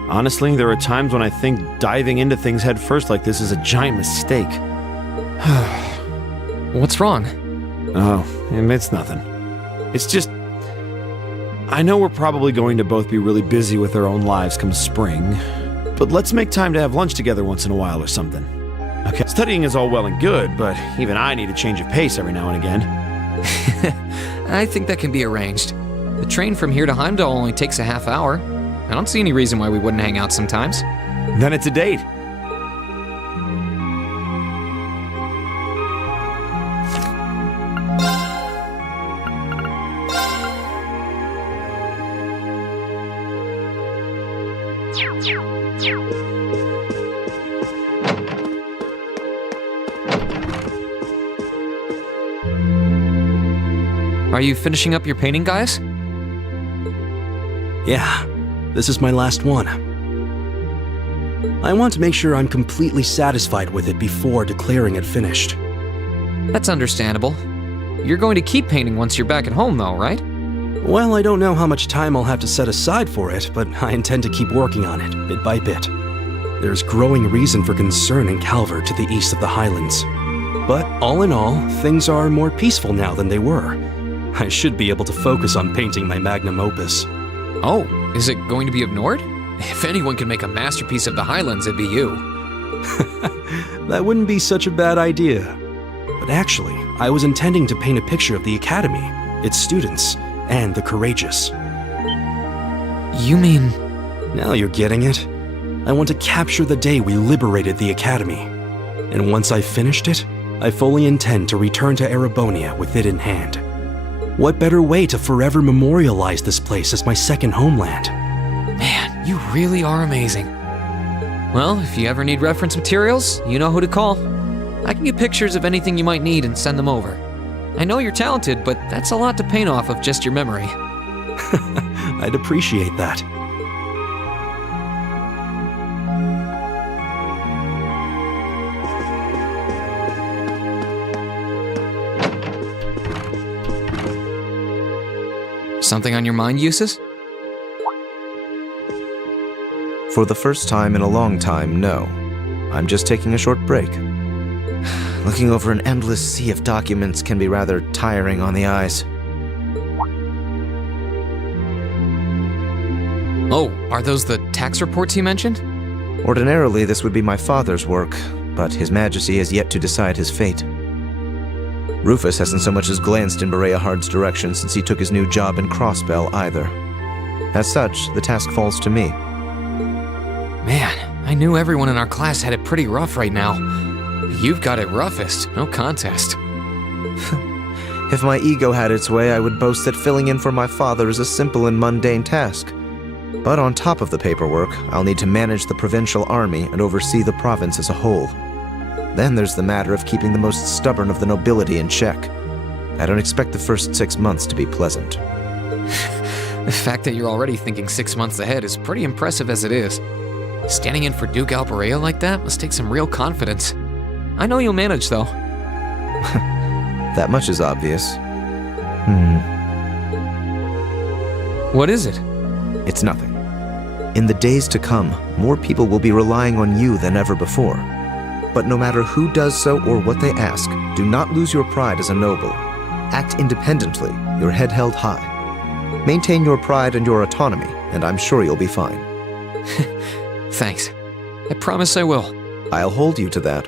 Honestly, there are times when I think diving into things head first like this is a giant mistake. What's wrong? Oh, it's nothing. It's just... I know we're probably going to both be really busy with our own lives come spring, But let's make time to have lunch together once in a while or something. Okay, studying is all well and good, but even I need a change of pace every now and again. I think that can be arranged. The train from here to Heimdall only takes a half hour. I don't see any reason why we wouldn't hang out sometimes. Then it's a date. Are you finishing up your painting, guys? Yeah, this is my last one. I want to make sure I'm completely satisfied with it before declaring it finished. That's understandable. You're going to keep painting once you're back at home, though, right? Well, I don't know how much time I'll have to set aside for it, but I intend to keep working on it, bit by bit. There's growing reason for concern in Calvert to the east of the Highlands. But all in all, things are more peaceful now than they were. I should be able to focus on painting my magnum opus. Oh, is it going to be of Nord? If anyone can make a masterpiece of the Highlands, it'd be you. That wouldn't be such a bad idea. But actually, I was intending to paint a picture of the Academy, its students, and the courageous. You mean... Now you're getting it. I want to capture the day we liberated the Academy. And once I've finished it, I fully intend to return to Erebonia with it in hand. What better way to forever memorialize this place as my second homeland? Man, you really are amazing. Well, if you ever need reference materials, you know who to call. I can get pictures of anything you might need and send them over. I know you're talented, but that's a lot to paint off of just your memory. I'd appreciate that. Something on your mind, Eustace? For the first time in a long time, no. I'm just taking a short break. Looking over an endless sea of documents can be rather tiring on the eyes. Oh, are those the tax reports you mentioned? Ordinarily, this would be my father's work, but His Majesty has yet to decide his fate. Rufus hasn't so much as glanced in Berea Hard's direction since he took his new job in Crossbell either. As such, the task falls to me. Man, I knew everyone in our class had it pretty rough right now. You've got it roughest, no contest. If my ego had its way, I would boast that filling in for my father is a simple and mundane task. But on top of the paperwork, I'll need to manage the provincial army and oversee the province as a whole. Then there's the matter of keeping the most stubborn of the nobility in check. I don't expect the first 6 months to be pleasant. The fact that you're already thinking 6 months ahead is pretty impressive as it is. Standing in for Duke Alberea like that must take some real confidence. I know you'll manage, though. That much is obvious. What is it? It's nothing. In the days to come, more people will be relying on you than ever before. But no matter who does so or what they ask, do not lose your pride as a noble. Act independently, your head held high. Maintain your pride and your autonomy, and I'm sure you'll be fine. Thanks. I promise I will. I'll hold you to that.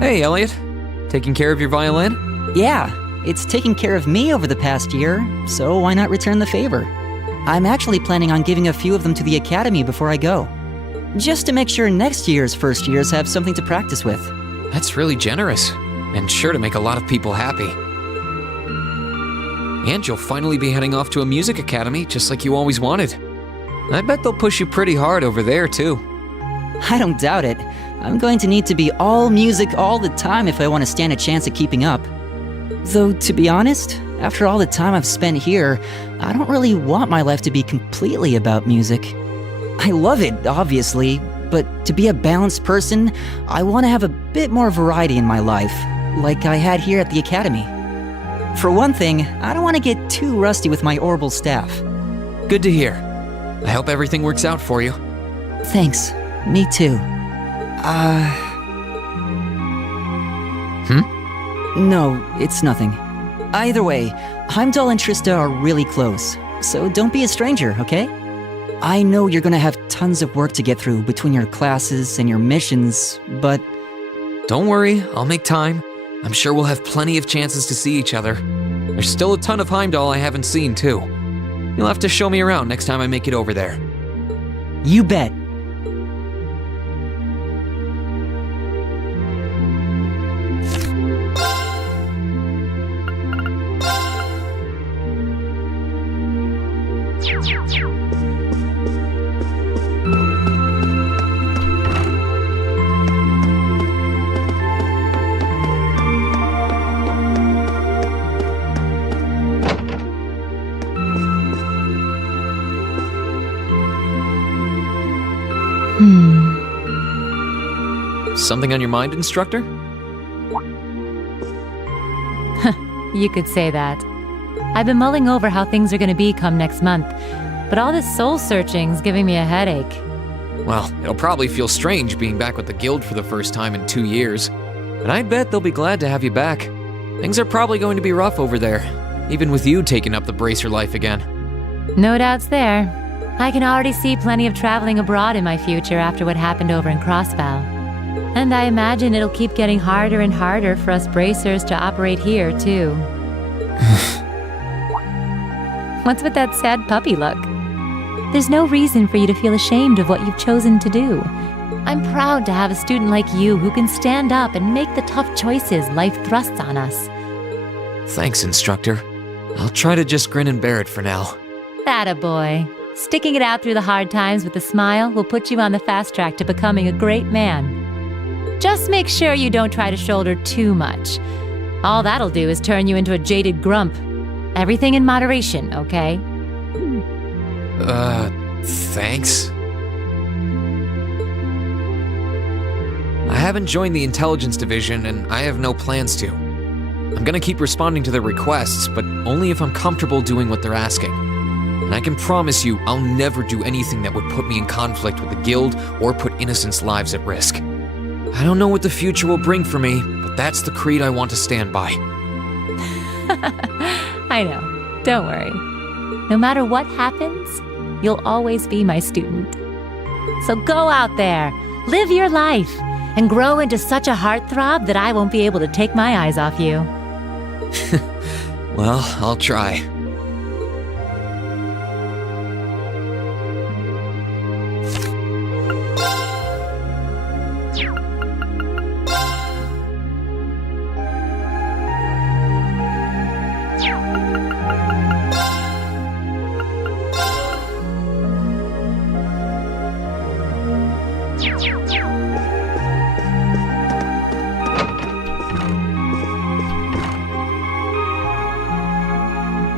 Hey, Elliot. Taking care of your violin? Yeah, it's taken care of me over the past year, so why not return the favor? I'm actually planning on giving a few of them to the Academy before I go. Just to make sure next year's first years have something to practice with. That's really generous, and sure to make a lot of people happy. And you'll finally be heading off to a music academy, just like you always wanted. I bet they'll push you pretty hard over there, too. I don't doubt it. I'm going to need to be all music all the time if I want to stand a chance at keeping up. Though, to be honest, after all the time I've spent here, I don't really want my life to be completely about music. I love it, obviously, but to be a balanced person, I want to have a bit more variety in my life. like I had here at the Academy. For one thing, I don't want to get too rusty with my orbital staff. Good to hear. I hope everything works out for you. Thanks. Me too. No, it's nothing. Either way, Heimdall and Trista are really close, so don't be a stranger, okay? I know you're gonna have tons of work to get through between your classes and your missions, but... Don't worry, I'll make time. I'm sure we'll have plenty of chances to see each other. There's still a ton of Heimdall I haven't seen, too. You'll have to show me around next time I make it over there. You bet. Something on your mind, instructor? You could say that. I've been mulling over how things are going to be come next month, but all this soul-searching's giving me a headache. Well, it'll probably feel strange being back with the guild for the first time in 2 years. But I bet they'll be glad to have you back. Things are probably going to be rough over there, even with you taking up the bracer life again. No doubts there. I can already see plenty of traveling abroad in my future after what happened over in Crossbow. And I imagine it'll keep getting harder and harder for us bracers to operate here, too. What's with that sad puppy look? There's no reason for you to feel ashamed of what you've chosen to do. I'm proud to have a student like you who can stand up and make the tough choices life thrusts on us. Thanks, instructor. I'll try to just grin and bear it for now. Attaboy. Sticking it out through the hard times with a smile will put you on the fast track to becoming a great man. Just make sure you don't try to shoulder too much. All that'll do is turn you into a jaded grump. Everything in moderation, okay? Thanks? I haven't joined the intelligence division, and I have no plans to. I'm gonna keep responding to their requests, but only if I'm comfortable doing what they're asking. And I can promise you, I'll never do anything that would put me in conflict with the guild or put innocents' lives at risk. I don't know what the future will bring for me, but that's the creed I want to stand by. I know. Don't worry. No matter what happens, you'll always be my student. So go out there, live your life, and grow into such a heartthrob that I won't be able to take my eyes off you. Well, I'll try.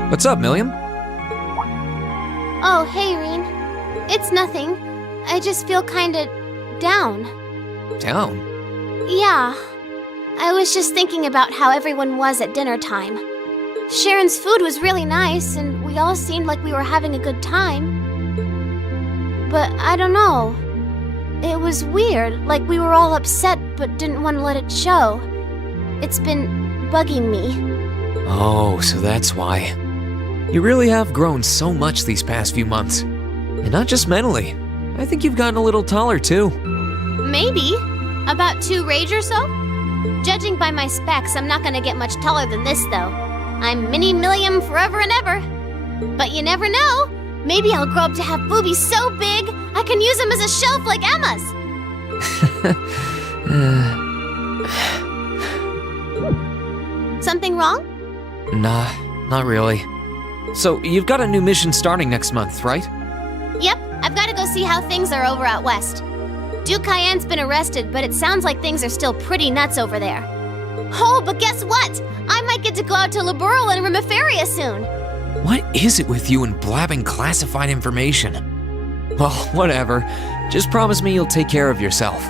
What's up, Milliam? Oh, hey, Reen. It's nothing. I just feel kinda down. Down? Yeah. I was just thinking about how everyone was at dinner time. Sharon's food was really nice, and we all seemed like we were having a good time. But I don't know. It was weird, like we were all upset but didn't want to let it show. It's been bugging me. Oh, so that's why. You really have grown so much these past few months. And not just mentally. I think you've gotten a little taller, too. Maybe. About 2 rage or so? Judging by my specs, I'm not gonna get much taller than this, though. I'm Mini Milliam forever and ever. But you never know. Maybe I'll grow up to have boobies so big, I can use them as a shelf like Emma's. Something wrong? Nah, not really. So, you've got a new mission starting next month, right? Yep, I've gotta go see how things are over out west. Duke Cayenne's been arrested, but it sounds like things are still pretty nuts over there. Oh, but guess what? I might get to go out to Liberal and Remiferia soon. What is it with you and blabbing classified information? Well, whatever. Just promise me you'll take care of yourself.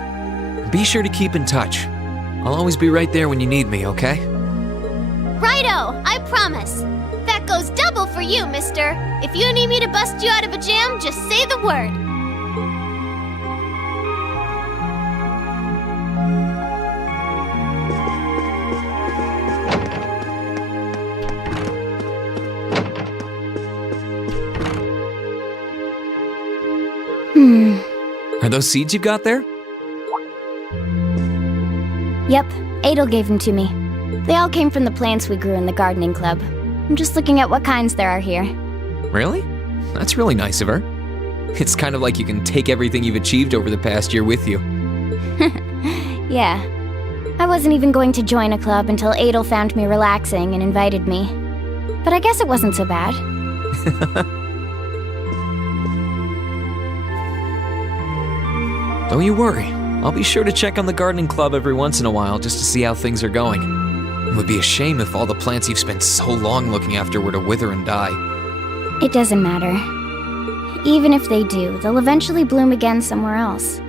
Be sure to keep in touch. I'll always be right there when you need me, okay? Righto, I promise. That goes double for you, mister. If you need me to bust you out of a jam, just say the word. Are those seeds you've got there? Yep, Adel gave them to me. They all came from the plants we grew in the gardening club. I'm just looking at what kinds there are here. Really? That's really nice of her. It's kind of like you can take everything you've achieved over the past year with you. Yeah. I wasn't even going to join a club until Adel found me relaxing and invited me. But I guess it wasn't so bad. Don't you worry. I'll be sure to check on the gardening club every once in a while just to see how things are going. It would be a shame if all the plants you've spent so long looking after were to wither and die. It doesn't matter. Even if they do, they'll eventually bloom again somewhere else.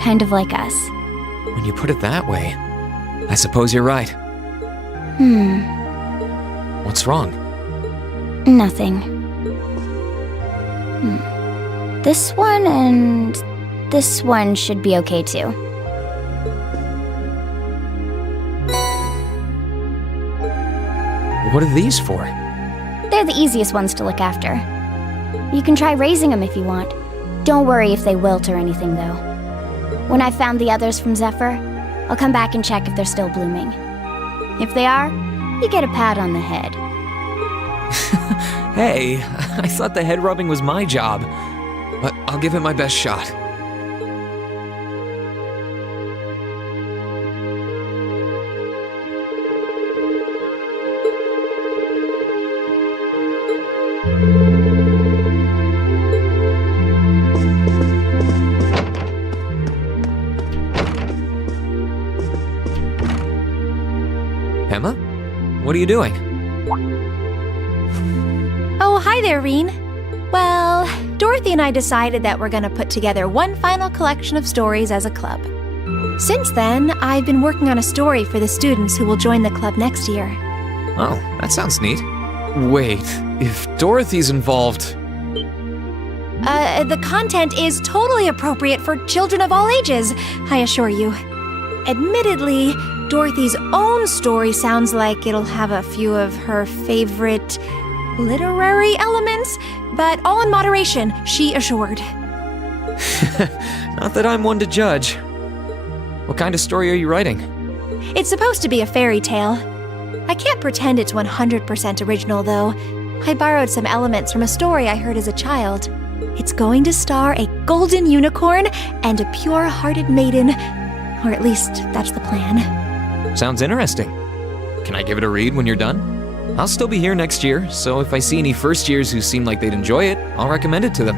Kind of like us. When you put it that way, I suppose you're right. What's wrong? Nothing. This one and this one should be okay too. What are these for? They're the easiest ones to look after. You can try raising them if you want. Don't worry if they wilt or anything, though. When I've found the others from Zephyr, I'll come back and check if they're still blooming. If they are, you get a pat on the head. Hey, I thought the head rubbing was my job. But I'll give it my best shot. Emma? What are you doing? Oh, hi there, Reen. Well, Dorothy and I decided that we're gonna put together one final collection of stories as a club. Since then, I've been working on a story for the students who will join the club next year. Oh, that sounds neat. Wait, if Dorothy's involved... The content is totally appropriate for children of all ages, I assure you. Admittedly, Dorothy's own story sounds like it'll have a few of her favorite literary elements, but all in moderation, she assured. Not that I'm one to judge. What kind of story are you writing? It's supposed to be a fairy tale. I can't pretend it's 100% original, though. I borrowed some elements from a story I heard as a child. It's going to star a golden unicorn and a pure-hearted maiden, or at least that's the plan. Sounds interesting. Can I give it a read when you're done? I'll still be here next year, so if I see any first years who seem like they'd enjoy it, I'll recommend it to them.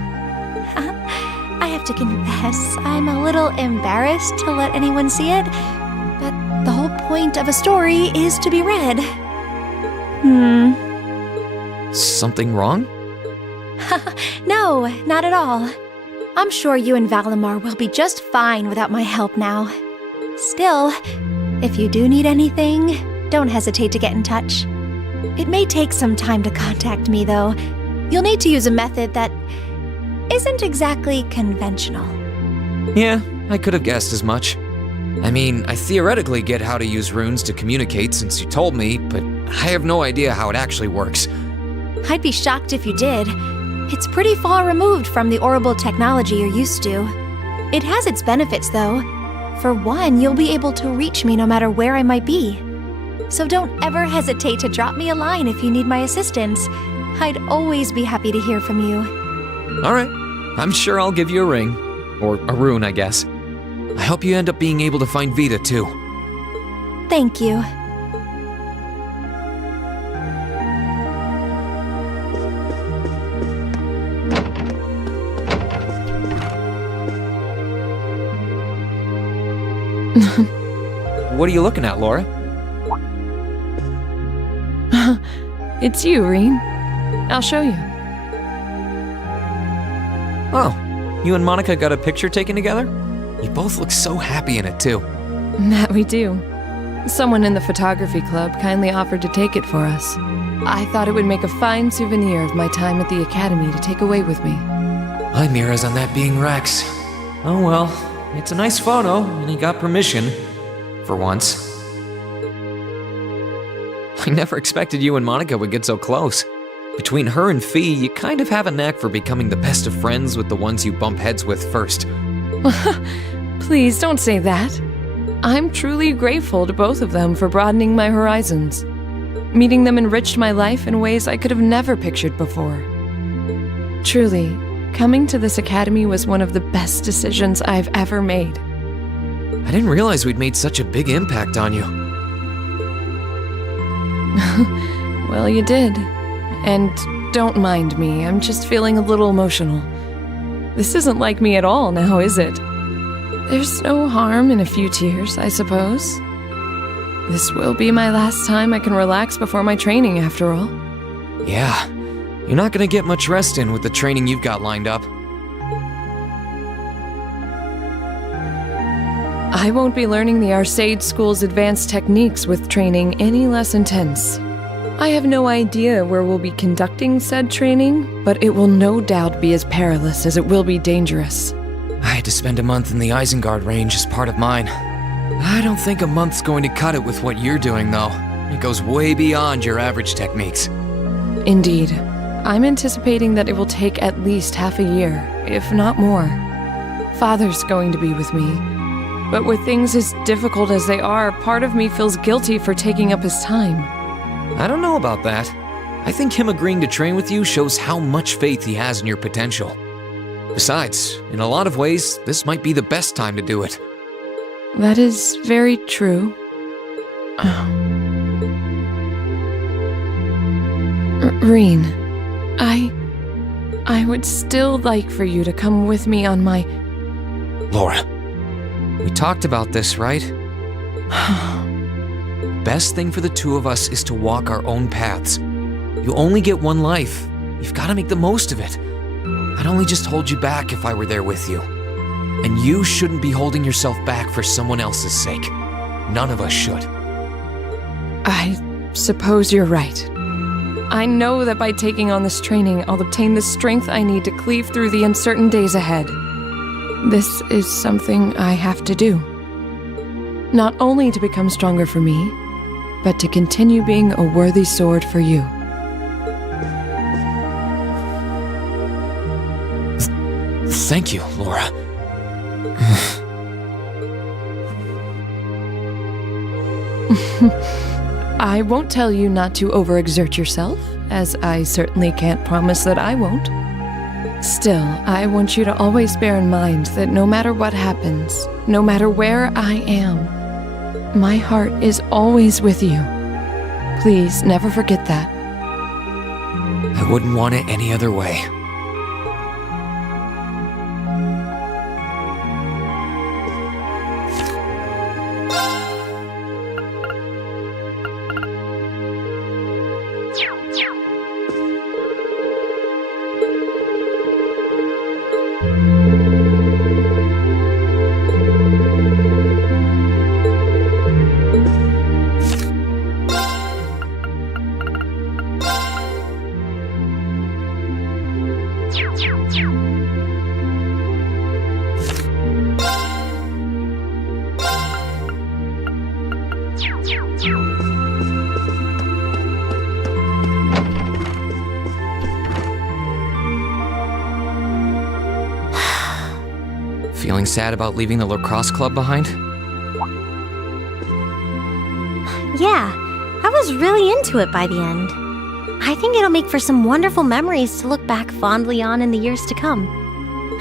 I have to confess, I'm a little embarrassed to let anyone see it, but the whole point of a story is to be read. Something wrong? No, not at all. I'm sure you and Valimar will be just fine without my help now. Still, if you do need anything, don't hesitate to get in touch. It may take some time to contact me, though. You'll need to use a method that isn't exactly conventional. Yeah, I could have guessed as much. I mean, I theoretically get how to use runes to communicate since you told me, but I have no idea how it actually works. I'd be shocked if you did. It's pretty far removed from the orbital technology you're used to. It has its benefits, though. For one, you'll be able to reach me no matter where I might be. So don't ever hesitate to drop me a line if you need my assistance. I'd always be happy to hear from you. Alright, I'm sure I'll give you a ring. Or a rune, I guess. I hope you end up being able to find Vita, too. Thank you. What are you looking at, Laura? It's you, Reen. I'll show you. Oh, you and Monica got a picture taken together? You both look so happy in it, too. That we do. Someone in the photography club kindly offered to take it for us. I thought it would make a fine souvenir of my time at the academy to take away with me. My mirror's on that being Rex. Oh well, it's a nice photo, and he got permission. For once. I never expected you and Monica would get so close. Between her and Fee, you kind of have a knack for becoming the best of friends with the ones you bump heads with first. Please don't say that. I'm truly grateful to both of them for broadening my horizons. Meeting them enriched my life in ways I could have never pictured before. Truly, coming to this academy was one of the best decisions I've ever made. I didn't realize we'd made such a big impact on you. Well, you did. And don't mind me, I'm just feeling a little emotional. This isn't like me at all now, is it? There's no harm in a few tears, I suppose. This will be my last time I can relax before my training, after all. Yeah, you're not gonna get much rest in with the training you've got lined up. I won't be learning the Arcade School's advanced techniques with training any less intense. I have no idea where we'll be conducting said training, but it will no doubt be as perilous as it will be dangerous. I had to spend a month in the Isengard range as part of mine. I don't think a month's going to cut it with what you're doing, though. It goes way beyond your average techniques. Indeed. I'm anticipating that it will take at least half a year, if not more. Father's going to be with me. But with things as difficult as they are, part of me feels guilty for taking up his time. I don't know about that. I think him agreeing to train with you shows how much faith he has in your potential. Besides, in a lot of ways, this might be the best time to do it. That is very true. Reen, I would still like for you to come with me on my... Laura, we talked about this, right? Best thing for the two of us is to walk our own paths. You only get one life. You've got to make the most of it. I'd only just hold you back if I were there with you. And you shouldn't be holding yourself back for someone else's sake. None of us should. I suppose you're right. I know that by taking on this training, I'll obtain the strength I need to cleave through the uncertain days ahead. This is something I have to do. Not only to become stronger for me, but to continue being a worthy sword for you. Thank you, Laura. I won't tell you not to overexert yourself, as I certainly can't promise that I won't. Still, I want you to always bear in mind that no matter what happens, no matter where I am, my heart is always with you. Please never forget that. I wouldn't want it any other way. Feeling sad about leaving the lacrosse club behind? Yeah, I was really into it by the end. I think it'll make for some wonderful memories to look back fondly on in the years to come.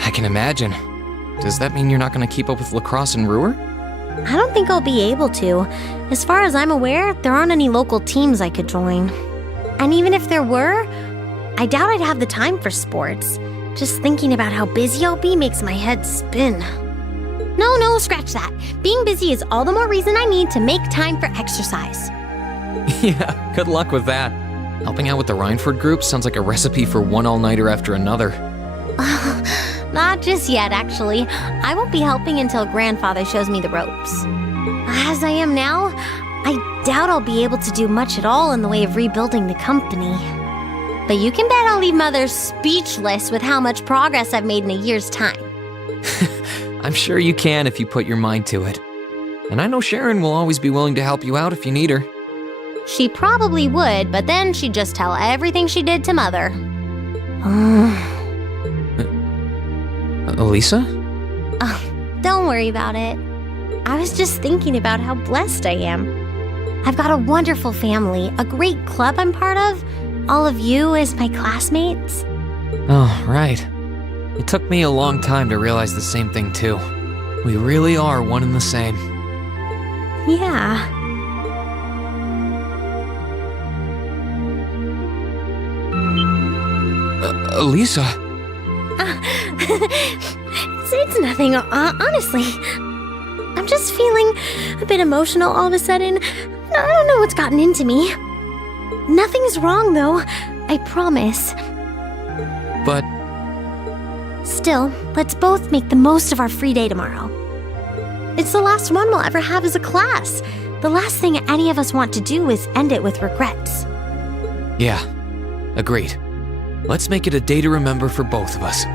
I can imagine. Does that mean you're not going to keep up with lacrosse in Ruhr? I don't think I'll be able to. As far as I'm aware, there aren't any local teams I could join. And even if there were, I doubt I'd have the time for sports. Just thinking about how busy I'll be makes my head spin. No, scratch that. Being busy is all the more reason I need to make time for exercise. Yeah, good luck with that. Helping out with the Rhineford group sounds like a recipe for one all-nighter after another. Not just yet, actually. I won't be helping until Grandfather shows me the ropes. as I am now, I doubt I'll be able to do much at all in the way of rebuilding the company. But you can bet I'll leave Mother speechless with how much progress I've made in a year's time. I'm sure you can if you put your mind to it. And I know Sharon will always be willing to help you out if you need her. She probably would, but then she'd just tell everything she did to Mother. Elisa? Oh, don't worry about it. I was just thinking about how blessed I am. I've got a wonderful family, a great club I'm part of, all of you as my classmates. Oh, right. It took me a long time to realize the same thing, too. We really are one and the same. Yeah. Elisa? It's nothing, honestly. I'm just feeling a bit emotional all of a sudden. I don't know what's gotten into me. Nothing's wrong, though. I promise. But... Still, let's both make the most of our free day tomorrow. It's the last one we'll ever have as a class. The last thing any of us want to do is end it with regrets. Yeah, agreed. Let's make it a day to remember for both of us.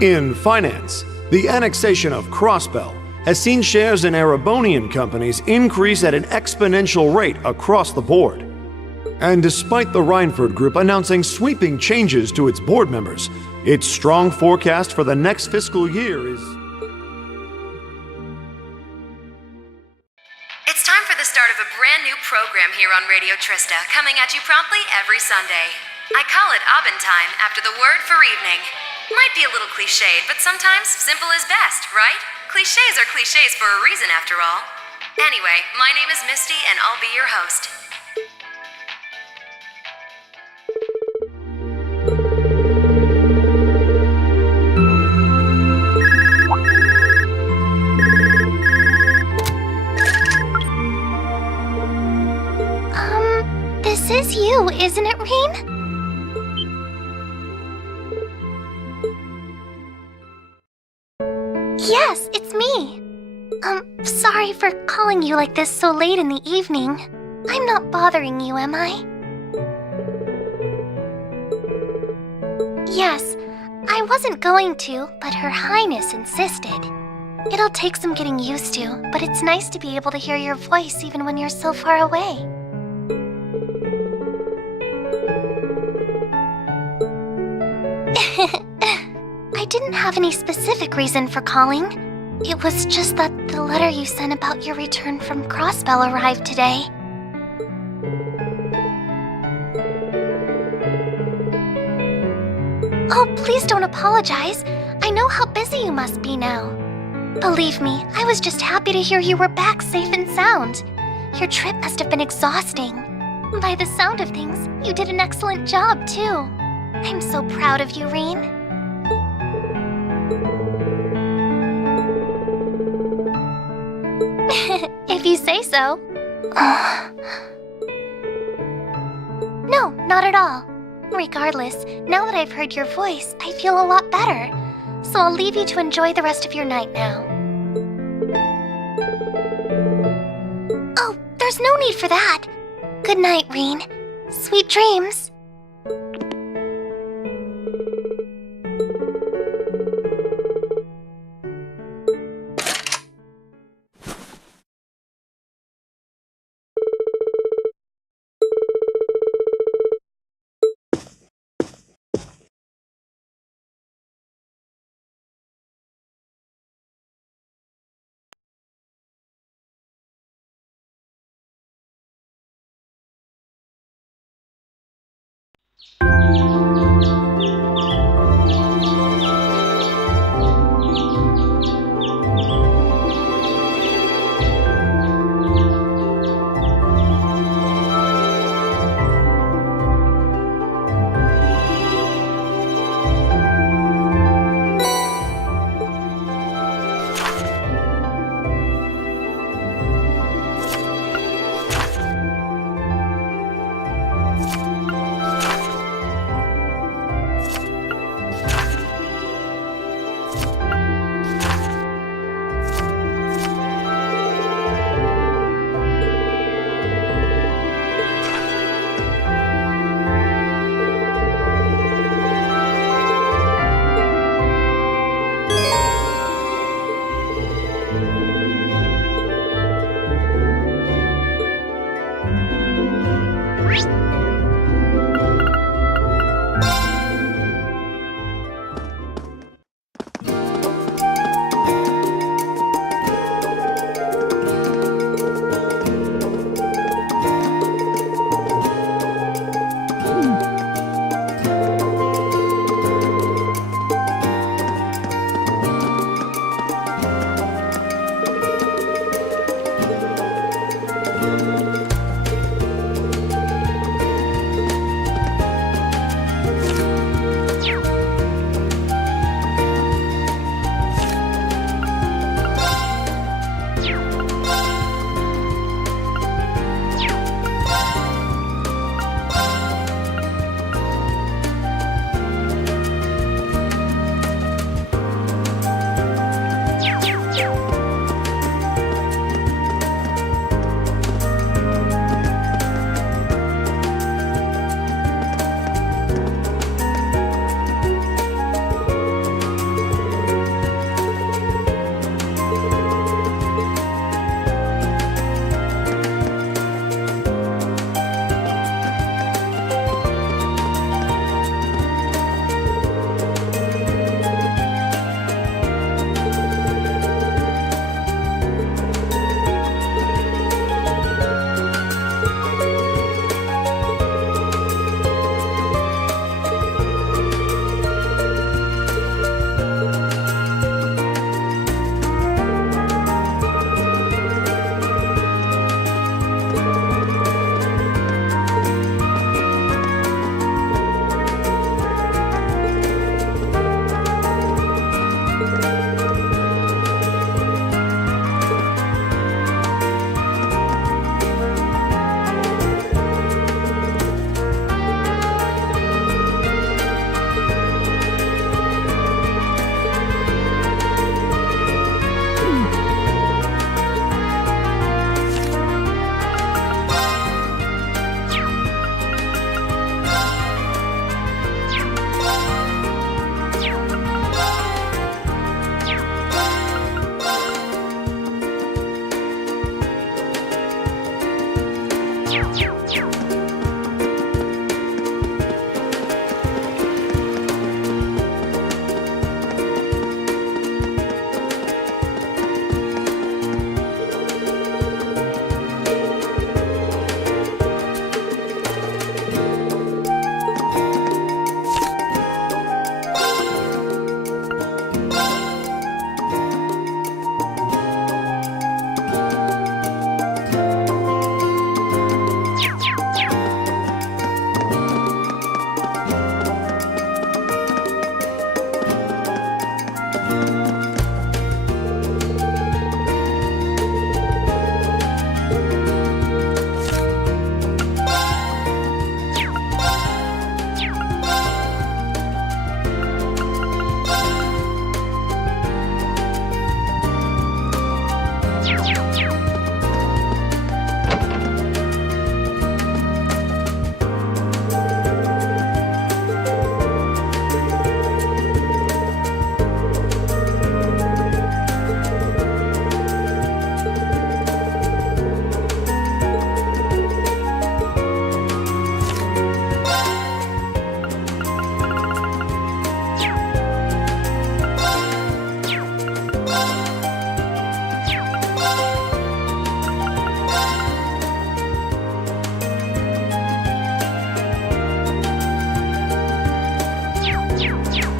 In finance, the annexation of Crossbell has seen shares in Erebonian companies increase at an exponential rate across the board. And despite the Rhineford Group announcing sweeping changes to its board members, its strong forecast for the next fiscal year is... It's time for the start of a brand new program here on Radio Trista, coming at you promptly every Sunday. I call it Aubin Time, after the word for evening. Might be a little cliched, but sometimes simple is best, right? Clichés are clichés for a reason, after all. Anyway, my name is Misty, and I'll be your host. This is you, isn't it, Rean? Yes, it's me. Sorry for calling you like this so late in the evening. I'm not bothering you, am I? Yes, I wasn't going to, but Her Highness insisted. It'll take some getting used to, but it's nice to be able to hear your voice even when you're so far away. I didn't have any specific reason for calling. It was just that the letter you sent about your return from Crossbell arrived today. Oh, please don't apologize. I know how busy you must be now. Believe me, I was just happy to hear you were back safe and sound. Your trip must have been exhausting. By the sound of things, you did an excellent job, too. I'm so proud of you, Rean. If you say so. No, not at all. Regardless, now that I've heard your voice, I feel a lot better. So I'll leave you to enjoy the rest of your night now. Oh, there's no need for that. Good night, Rean. Sweet dreams. Thank you.